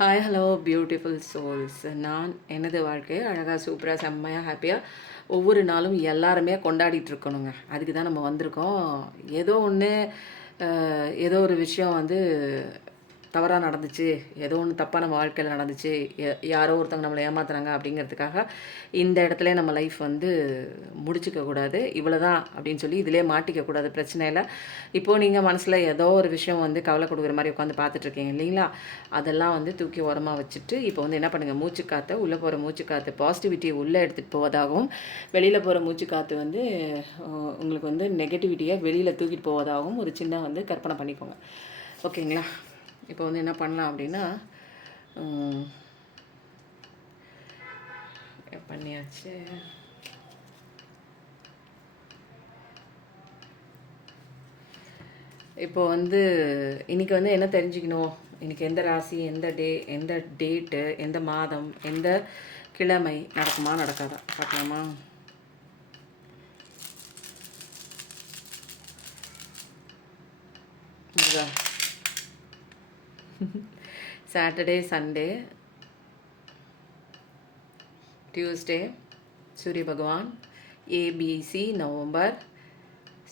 Hi hello beautiful souls. நான் எனது வாழ்க்கையை அழகாக சூப்பராக செம்மையாக ஹாப்பியாக ஒவ்வொரு நாளும் எல்லாருமே கொண்டாடிட்டு இருக்கணுங்க. அதுக்கு தான் நம்ம வந்திருக்கோம். ஏதோ ஒன்று ஏதோ ஒரு விஷயம் வந்து தவறாக நடந்துச்சு, ஏதோ ஒன்று தப்பாக நம்ம வாழ்க்கையில் நடந்துச்சு, யாரோ ஒருத்தவங்க நம்மளை ஏமாத்துறாங்க அப்படிங்கிறதுக்காக இந்த இடத்துல நம்ம லைஃப் வந்து முடிச்சிக்கக்கூடாது. இவ்வளோ தான் அப்படின்னு சொல்லி இதிலே மாட்டிக்கக்கூடாது. பிரச்சனை இல்லை. இப்போது நீங்கள் மனசில் ஏதோ ஒரு விஷயம் வந்து கவலை கொடுக்குற மாதிரி உட்காந்து பார்த்துட்ருக்கீங்க இல்லைங்களா? அதெல்லாம் வந்து தூக்கி ஓரமாக வச்சுட்டு இப்போ வந்து என்ன பண்ணுங்கள், மூச்சுக்காற்றை உள்ளே போகிற மூச்சுக்காற்று பாசிட்டிவிட்டியை உள்ளே எடுத்துகிட்டு போவதாகவும், வெளியில் போகிற மூச்சுக்காற்று வந்து உங்களுக்கு வந்து நெகட்டிவிட்டியை வெளியில் தூக்கிட்டு போவதாகவும் ஒரு சின்ன வந்து கற்பனை பண்ணிக்கோங்க. ஓகேங்களா? இப்போ வந்து என்ன பண்ணலாம் அப்படின்னா, பண்ணியாச்சு. இப்போ வந்து இன்றைக்கி வந்து என்ன தெரிஞ்சுக்கணும், இன்றைக்கி எந்த ராசி, எந்த டேட்டு, எந்த மாதம், எந்த கிழமை நடக்குமா நடக்காதா பார்க்கலாமா? சாட்டர்டே, சண்டே, டியூஸ்டே, சூரிய பகவான், ABC, November,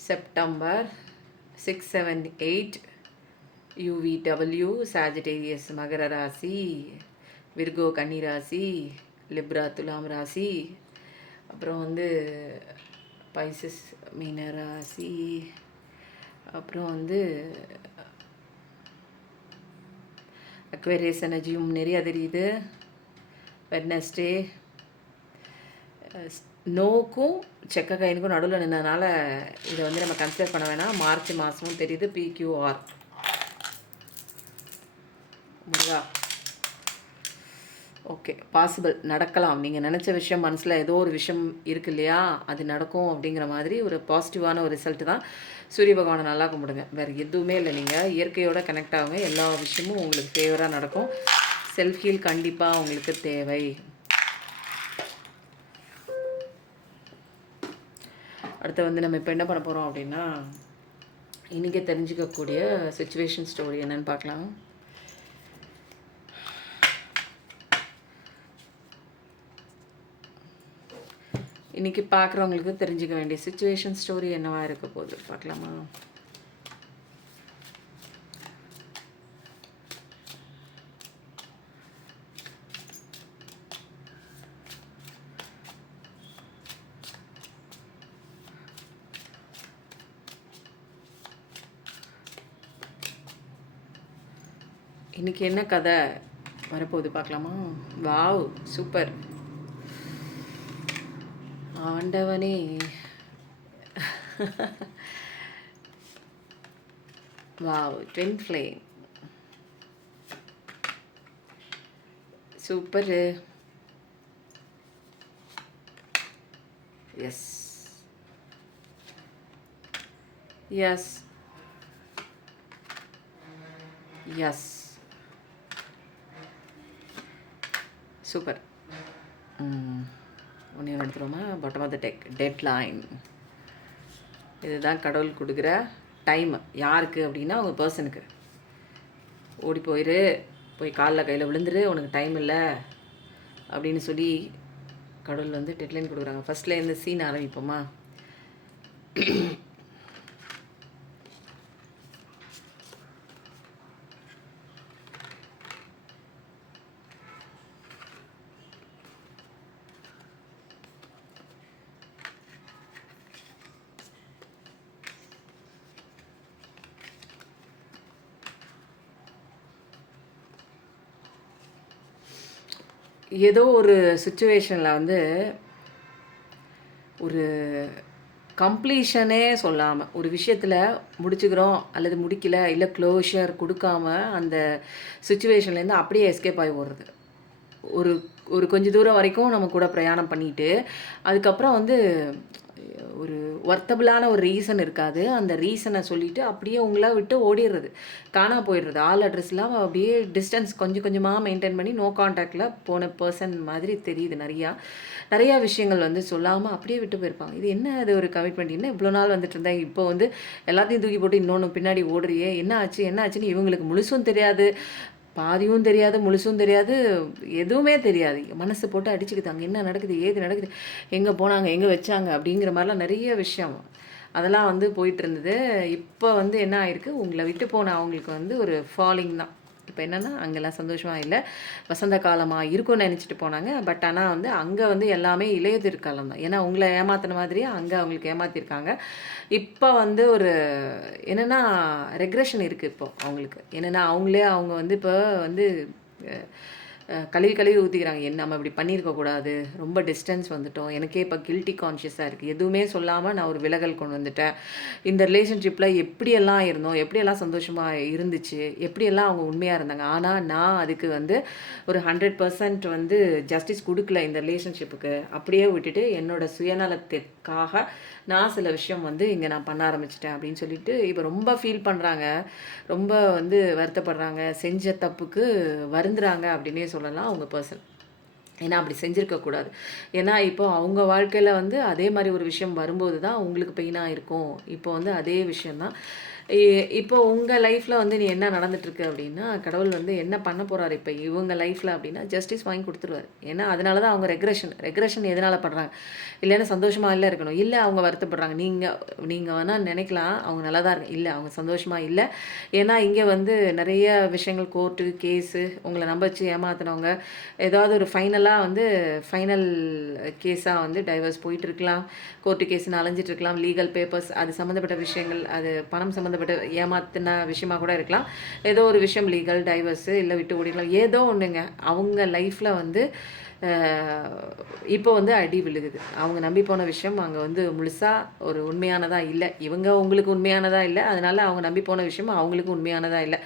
September 6, 7, 8, UVW, Sagittarius மகர ராசி, விர்கோ கன்னி ராசி, லிப்ரா துலாம் ராசி, அப்புறம் வந்து பைசஸ் மீன ராசி, அப்புறம் வந்து அக்வேரியஸ் எனர்ஜியும் நிறைய தெரியுது. வெட்னஸ்டே நோக்கும் செக்க கைனுக்கும் நடுவில் நின்றதுனால இதை வந்து நம்ம கன்சிடர் பண்ண வேணாம். மார்ச் மாதமும் தெரியுது. பிக்யூஆர் முருகா. ஓகே, பாசிபிள், நடக்கலாம். நீங்கள் நினச்ச விஷயம், மனசில் ஏதோ ஒரு விஷயம் இருக்கு இல்லையா, அது நடக்கும் அப்படிங்கிற மாதிரி ஒரு பாசிட்டிவான ஒரு ரிசல்ட்டு தான். சூரிய பகவானை நல்லா கும்பிடுங்க, வேறு எதுவுமே இல்லை. நீங்கள் இயற்கையோடு கனெக்ட் ஆகுங்க, எல்லா விஷயமும் உங்களுக்கு ஃபேவராக நடக்கும். செல்ஃப் ஹீல் கண்டிப்பாக உங்களுக்கு தேவை. அடுத்து வந்து நம்ம இப்போ என்ன பண்ண போகிறோம் அப்படின்னா, இன்றைக்கி தெரிஞ்சுக்கக்கூடிய சுச்சுவேஷன் ஸ்டோரி என்னென்னு பார்க்கலாம். இன்றைக்கி பார்க்குறவங்களுக்கு தெரிஞ்சுக்க வேண்டிய சுச்சுவேஷன் ஸ்டோரி என்னவாக இருக்க போகுது பார்க்கலாமா? இன்றைக்கி என்ன கதை வரப்போகுது பார்க்கலாமா? Wow, super. ஆண்டவனே, wow, twin flame, super. Yes yes yes, super. ஒன்று எடுத்துருவோமா? Bottom of the deadline. இதுதான் கடவுள் கொடுக்குற டைம். யாருக்கு அப்படின்னா, அவங்க பர்சனுக்கு. ஓடி போய் காலில் கையில் விழுந்துரு, உனக்கு டைம் இல்லை அப்படின்னு சொல்லி கடவுள் வந்து டெட்லைன் கொடுக்குறாங்க. ஃபஸ்ட்டில் இந்த சீன் ஆரம்பிப்போமா? ஏதோ ஒரு சுச்சுவேஷனில் வந்து ஒரு கம்ப்ளீஷனே சொல்லாமல் ஒரு விஷயத்தில் முடிச்சுக்கிறோம் அல்லது முடிக்கல, இல்லை க்ளோஷர் கொடுக்காம அந்த சுச்சுவேஷன்லேருந்து அப்படியே எஸ்கேப் ஆகி ஓடுறது. ஒரு ஒரு கொஞ்சம் தூரம் வரைக்கும் நம்ம கூட பிரயாணம் பண்ணிட்டு அதுக்கப்புறம் வந்து ஒரு ஒர்த்தபிளான ஒரு ரீசன் இருக்காது. அந்த ரீசனை சொல்லிவிட்டு அப்படியே உங்களை விட்டு ஓடிடுறது, காணா போயிடுறது. ஆல் அட்ரஸ் இல்லாமல் அப்படியே டிஸ்டன்ஸ் கொஞ்சம் கொஞ்சமாக மெயின்டைன் பண்ணி நோ கான்டாக்டில் போன பர்சன் மாதிரி தெரியுது. நிறையா விஷயங்கள் வந்து சொல்லாமல் அப்படியே விட்டு போயிருப்பாங்க. இது என்ன, அது ஒரு கமிட்மெண்ட், என்ன இவ்வளோ நாள் வந்துட்டு இருந்தேன், இப்போ வந்து எல்லாத்தையும் தூக்கி போட்டு இன்னொன்று பின்னாடி ஓடுறியே, என்ன ஆச்சுன்னு இவங்களுக்கு முழுசும் தெரியாது. பாதியும் தெரியாது, முழுசும் தெரியாது, எதுவுமே தெரியாது. மனசு போட்டு அடிச்சுக்குது. அங்கே என்ன நடக்குது, ஏது நடக்குது, எங்கே போனாங்க, எங்கே வச்சாங்க அப்படிங்கிற மாதிரிலாம் நிறைய விஷயம் அதெல்லாம் வந்து போயிட்டுருந்தது. இப்போ வந்து என்ன ஆயிருக்கு, உங்களை விட்டு போன அவங்களுக்கு வந்து ஒரு ஃபாலிங் தான். இப்போ என்னென்னா அங்கெல்லாம் சந்தோஷமாக இல்லை, வசந்த காலமாக இருக்கும்னு நினச்சிட்டு போனாங்க. பட் ஆனால் வந்து அங்கே வந்து எல்லாமே இளையுதிர் காலம் தான். ஏன்னா உங்களை ஏமாத்தின மாதிரியே அங்கே அவங்களுக்கு ஏமாற்றிருக்காங்க. இப்போ வந்து ஒரு என்னென்னா ரெக்ரெஷன் இருக்குது இப்போ அவங்களுக்கு. என்னென்னா அவங்க வந்து இப்போ வந்து கழுவி கழுவி ஊற்றிக்கிறாங்க. நம்ம இப்படி பண்ணியிருக்கக்கூடாது, ரொம்ப டிஸ்டன்ஸ் வந்துட்டோம், எனக்கே இப்போ கில்ட்டி கான்ஷியஸாக இருக்குது, எதுவுமே சொல்லாமல் நான் ஒரு விலகல் கொண்டு வந்துட்டேன், இந்த ரிலேஷன்ஷிப்பில் எப்படியெல்லாம் இருந்தோம், எப்படியெல்லாம் சந்தோஷமாக இருந்துச்சு, எப்படியெல்லாம் அவங்க உண்மையாக இருந்தாங்க. ஆனால் நான் அதுக்கு வந்து ஒரு 100% வந்து ஜஸ்டிஸ் கொடுக்கல இந்த ரிலேஷன்ஷிப்புக்கு. அப்படியே விட்டுட்டு என்னோடய சுயநலத்திற்காக நான் சில விஷயம் வந்து இங்கே நான் பண்ண ஆரம்பிச்சிட்டேன் அப்படின்னு சொல்லிட்டு இப்போ ரொம்ப ஃபீல் பண்ணுறாங்க, ரொம்ப வந்து வருத்தப்படுறாங்க, செஞ்ச தப்புக்கு வருந்துறாங்க அப்படின்னே சொல்லலாம் அவங்க பர்சன். ஏன்னா அப்படி செஞ்சுருக்கக்கூடாது. ஏன்னா இப்போ அவங்க வாழ்க்கையில் வந்து அதே மாதிரி ஒரு விஷயம் வரும்போது தான் உங்களுக்கு பெயினாக இருக்கும். இப்போ வந்து அதே விஷயந்தான் இப்போ உங்கள் லைஃப்பில் வந்து நீ என்ன நடந்துட்டுருக்கு அப்படின்னா, கடவுள் வந்து என்ன பண்ண போகிறாரு இப்போ இவங்க லைஃப்பில் அப்படின்னா, ஜஸ்டிஸ் வாங்கி கொடுத்துருவார். ஏன்னா அதனால தான் அவங்க ரெக்ரெஷன் எதனால் பண்ணுறாங்க, இல்லைன்னா சந்தோஷமாக இல்லை இருக்கணும், இல்லை அவங்க வருத்தப்படுறாங்க. நீங்கள் வேணால் நினைக்கலாம் அவங்க நல்லா தான் இருக்கு, இல்லை அவங்க சந்தோஷமாக இல்லை. ஏன்னா இங்கே வந்து நிறைய விஷயங்கள், கோர்ட்டு கேஸு, உங்களை நம்ப வச்சு ஏமாத்தினவங்க, ஏதாவது ஒரு ஃபைனல் கேஸாக வந்து டைவர்ஸ் போயிட்டுருக்கலாம், கோர்ட்டு கேஸுன்னு அலைஞ்சிட்ருக்கலாம், லீகல் பேப்பர்ஸ், அது சம்மந்தப்பட்ட விஷயங்கள், அது பணம் சம்மந்தப்பட்ட ஏமாத்தின விஷயமா கூட இருக்கலாம், ஏதோ ஒரு விஷயம் லீகல் டைவர்ஸு, இல்லை விட்டு ஓடிக்கலாம், ஏதோ ஒன்றுங்க. அவங்க லைஃப்பில் வந்து இப்போ வந்து அடி விழுகுது. அவங்க நம்பி போன விஷயம் அங்கே வந்து முழுசாக ஒரு உண்மையானதாக இல்லை. இவங்க உங்களுக்கு உண்மையானதாக இல்லை, அதனால் அவங்க நம்பி போன விஷயம் அவங்களுக்கு உண்மையானதாக இல்லை.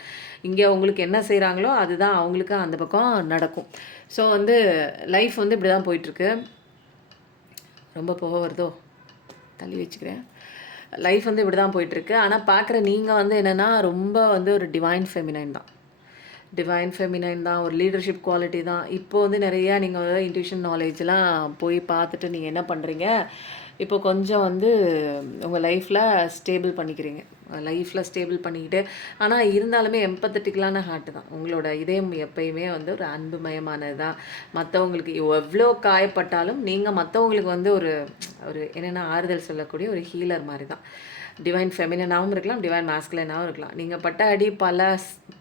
இங்கே அவங்களுக்கு என்ன செய்கிறாங்களோ அதுதான் அவங்களுக்கு அந்த பக்கம் நடக்கும். ஸோ வந்து லைஃப் வந்து இப்படி தான் போயிட்டுருக்கு. ரொம்ப போக வருதோ, தள்ளி வச்சுக்கிறேன். லைஃப் வந்து இப்படி தான் போயிட்டுருக்கு. ஆனால் பார்க்குற நீங்கள் வந்து என்னென்னா ரொம்ப வந்து ஒரு டிவைன் ஃபெமினைன் தான், ஒரு லீடர்ஷிப் குவாலிட்டி தான். இப்போது வந்து நிறையா நீங்கள் வந்து இன்ட்யூஷன் நாலேஜ்லாம் போய் பார்த்துட்டு நீங்கள் என்ன பண்ணுறீங்க, இப்போ கொஞ்சம் வந்து உங்கள் லைஃப்பில் ஸ்டேபிள் பண்ணிக்கிட்டு, ஆனால் இருந்தாலுமே எம்பத்தட்டிக்கலான ஹார்ட்டு தான். உங்களோட இதயம் எப்பயுமே வந்து ஒரு அன்புமயமானது தான். மற்றவங்களுக்கு எவ்வளோ காயப்பட்டாலும் நீங்கள் மற்றவங்களுக்கு வந்து ஒரு என்னென்னா ஆறுதல் சொல்லக்கூடிய ஒரு ஹீலர் மாதிரி தான். டிவைன் ஃபெமினனாகவும் இருக்கலாம், டிவைன் மாஸ்குலைனாகவும் இருக்கலாம். நீங்கள் பட்ட அடி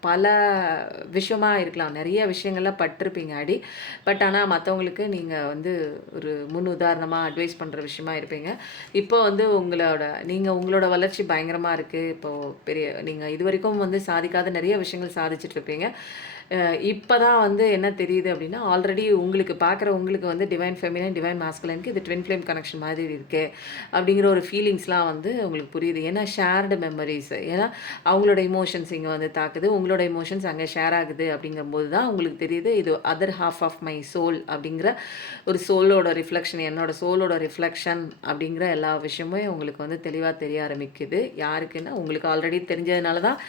பல விஷயமாக இருக்கலாம், நிறைய விஷயங்கள்லாம் பட்டிருப்பீங்க அடி. பட் ஆனால் மற்றவங்களுக்கு நீங்கள் வந்து ஒரு முன் உதாரணமாக அட்வைஸ் பண்ணுற விஷயமா இருப்பீங்க. இப்போ வந்து உங்களோட வளர்ச்சி பயங்கரமாக இருக்குது. இப்போது நீங்கள் இது வரைக்கும் வந்து சாதிக்காத நிறைய விஷயங்கள் சாதிச்சிட்ருப்பீங்க. இப்போ தான் வந்து என்ன தெரியுது அப்படின்னா, ஆல்ரெடி உங்களுக்கு வந்து டிவைன் ஃபெமினைன், டிவைன் மாஸ்குலைனுக்கு இது ட்வின் ஃப்ளேம் கனெக்ஷன் மாதிரி இருக்குது அப்படிங்கிற ஒரு ஃபீலிங்ஸ்லாம் வந்து உங்களுக்கு புரியுது. ஏன்னா ஷேர்டு மெமரிஸ், ஏன்னா அவங்களோட இமோஷன்ஸ் இங்கே வந்து தாக்குது, உங்களோட இமோஷன்ஸ் அங்கே ஷேர் ஆகுது. அப்படிங்கும்போது தான் உங்களுக்கு தெரியுது இது other half of my soul அப்படிங்கிற ஒரு சோலோட ரிஃப்ளெக்ஷன், என்னோட சோலோட ரிஃப்ளெக்ஷன் அப்படிங்கிற எல்லா விஷயமும் உங்களுக்கு வந்து தெளிவாக தெரிய ஆரம்பிக்குது. யாருக்குன்னா உங்களுக்கு ஆல்ரெடி தெரிஞ்சதுனால தான்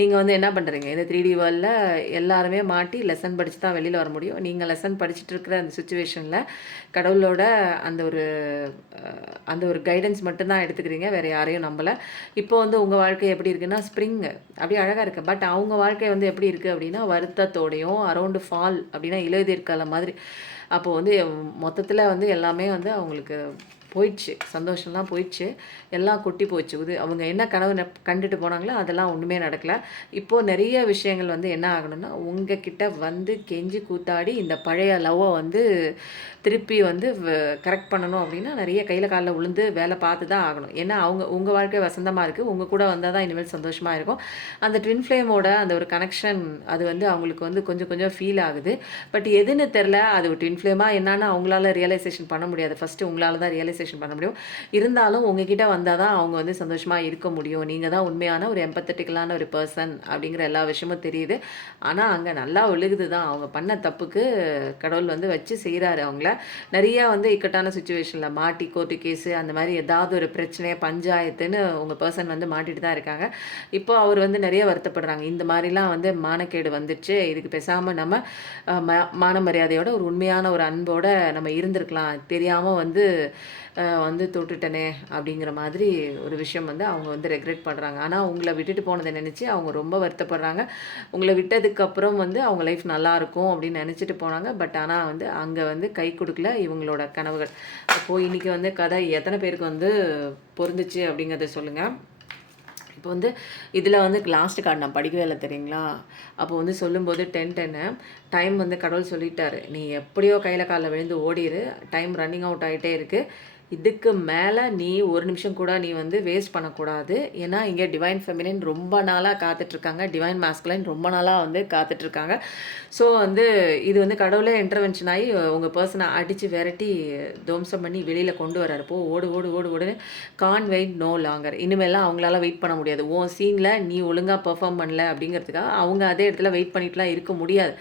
நீங்கள் வந்து என்ன பண்ணுறீங்க, இந்த 3D வேர்ல்டில் எல்லாருமே மாட்டி லெசன் படித்து தான் வெளியில் வர முடியும். நீங்கள் லெசன் படிச்சுட்டு இருக்கிற அந்த சுச்சுவேஷனில் கடவுளோட அந்த ஒரு கைடன்ஸ் மட்டும்தான் எடுத்துக்கிறீங்க, வேறு யாரையும் நம்பலை. இப்போ வந்து உங்கள் வாழ்க்கை எப்படி இருக்குன்னா ஸ்ப்ரிங் அப்படியே அழகாக இருக்குது. பட் அவங்க வாழ்க்கை வந்து எப்படி இருக்குது அப்படின்னா வருத்தத்தோடையும் அரௌண்டு ஃபால் அப்படின்னா இலையுதிர்காலம் மாதிரி. அப்போது வந்து மொத்தத்தில் வந்து எல்லாமே வந்து அவங்களுக்கு போயிடுச்சு, சந்தோஷம்லாம் போயிடுச்சு, எல்லாம் கொட்டி போச்சு. அவங்க என்ன கனவு கண்டுட்டு போனாங்களோ அதெல்லாம் ஒன்றுமே நடக்கலை. இப்போது நிறைய விஷயங்கள் வந்து என்ன ஆகணும்னா, உங்ககிட்ட வந்து கெஞ்சி கூத்தாடி இந்த பழைய லவ்வை வந்து திருப்பி வந்து கரெக்ட் பண்ணணும் அப்படின்னா நிறைய கையில் காலில் விழுந்து வேலை பார்த்து தான் ஆகணும். ஏன்னா உங்கள் வாழ்க்கை வசந்தமாக இருக்குது, உங்கள் கூட வந்தால் தான் இனிமேல் சந்தோஷமாக இருக்கும். அந்த ட்வின் ஃப்ளேமோட அந்த ஒரு கனெக்ஷன் அது வந்து அவங்களுக்கு வந்து கொஞ்சம் கொஞ்சம் ஃபீல் ஆகுது. பட் எதுன்னு தெரில, அது ஒரு ட்வின் ஃப்ளேமாக என்னன்னு அவங்களால ரியலைசேஷன் பண்ண முடியாது. ஃபஸ்ட்டு உங்களால் தான் ரியலைசேஷன் பண்ண முடியும். இருந்தாலும் உங்ககிட்ட வந்தால் தான் அவங்க வந்து சந்தோஷமாக இருக்க முடியும். நீங்கள் தான் உண்மையான ஒரு எம்பத்தட்டிக்கலான ஒரு பர்சன் அப்படிங்கிற எல்லா விஷயமும் தெரியுது. ஆனால் அங்கே நல்லா ஒழுகுது தான், அவங்க பண்ண தப்புக்கு கடவுள் வந்து வச்சு செய்கிறாரு அவங்கள. நிறையா வந்து இக்கட்டான சுச்சுவேஷனில் மாட்டி கோர்ட்டு கேஸு அந்த மாதிரி ஏதாவது ஒரு பிரச்சனையை பஞ்சாயத்துன்னு உங்கள் பர்சன் வந்து மாட்டிட்டு தான் இருக்காங்க. இப்போ அவர் வந்து நிறைய வருத்தப்படுறாங்க, இந்த மாதிரிலாம் வந்து மானக்கேடு வந்துடுச்சு, இதுக்கு பேசாமல் நம்ம மான மரியாதையோட ஒரு உண்மையான ஒரு அன்போடு நம்ம இருந்திருக்கலாம், தெரியாமல் வந்து வந்து தொட்டுட்டனே அப்படிங்கிற மாதிரி ஒரு விஷயம் வந்து அவங்க வந்து ரெக்ரெட் பண்ணுறாங்க. ஆனால் உங்களை விட்டுட்டு போனதை நினச்சி அவங்க ரொம்ப வருத்தப்படுறாங்க. உங்களை விட்டதுக்கப்புறம் வந்து அவங்க லைஃப் நல்லாயிருக்கும் அப்படின்னு நினச்சிட்டு போனாங்க. பட் ஆனால் வந்து அங்கே வந்து கை கொடுக்கல இவங்களோட கனவுகள். அப்போது இன்றைக்கி வந்து கதை எத்தனை பேருக்கு வந்து பொருந்துச்சு அப்படிங்கிறத சொல்லுங்கள். இப்போ வந்து இதில் வந்து லாஸ்ட் கார்டு நான் படிக்கவே இல்லை தெரியுங்களா? அப்போ வந்து சொல்லும்போது 10:10 டைம் வந்து கடவுள் சொல்லிட்டாரு. நீ எப்படியோ கையில் காலில் விழுந்து ஓடிரு. டைம் ரன்னிங் அவுட் ஆகிட்டே இருக்குது. இதுக்கு மேலே நீ ஒரு நிமிஷம் கூட நீ வந்து வேஸ்ட் பண்ணக்கூடாது. ஏன்னா இங்கே டிவைன் ஃபெமினின் ரொம்ப நாளாக காத்துட்ருக்காங்க. டிவைன் மாஸ்குலைன் ரொம்ப நாளாக வந்து காத்துட்ருக்காங்க. ஸோ வந்து இது வந்து கடவுளே இன்டர்வென்ஷன் ஆகி உங்கள் பர்சனை அடித்து விரட்டி துவம்சம் பண்ணி வெளியில் கொண்டு வராரு. போ ஓடு ஓடு ஓடு ஓடுன்னு கான் வெயிட் நோ லாங்கர். இனிமேலாம் அவங்களால வெயிட் பண்ண முடியாது. உன் சீனில் நீ ஒழுங்காக பெர்ஃபார்ம் பண்ணல அப்படிங்கிறதுக்காக அவங்க அதே இடத்துல வெயிட் பண்ணிட்டுலாம் இருக்க முடியாது.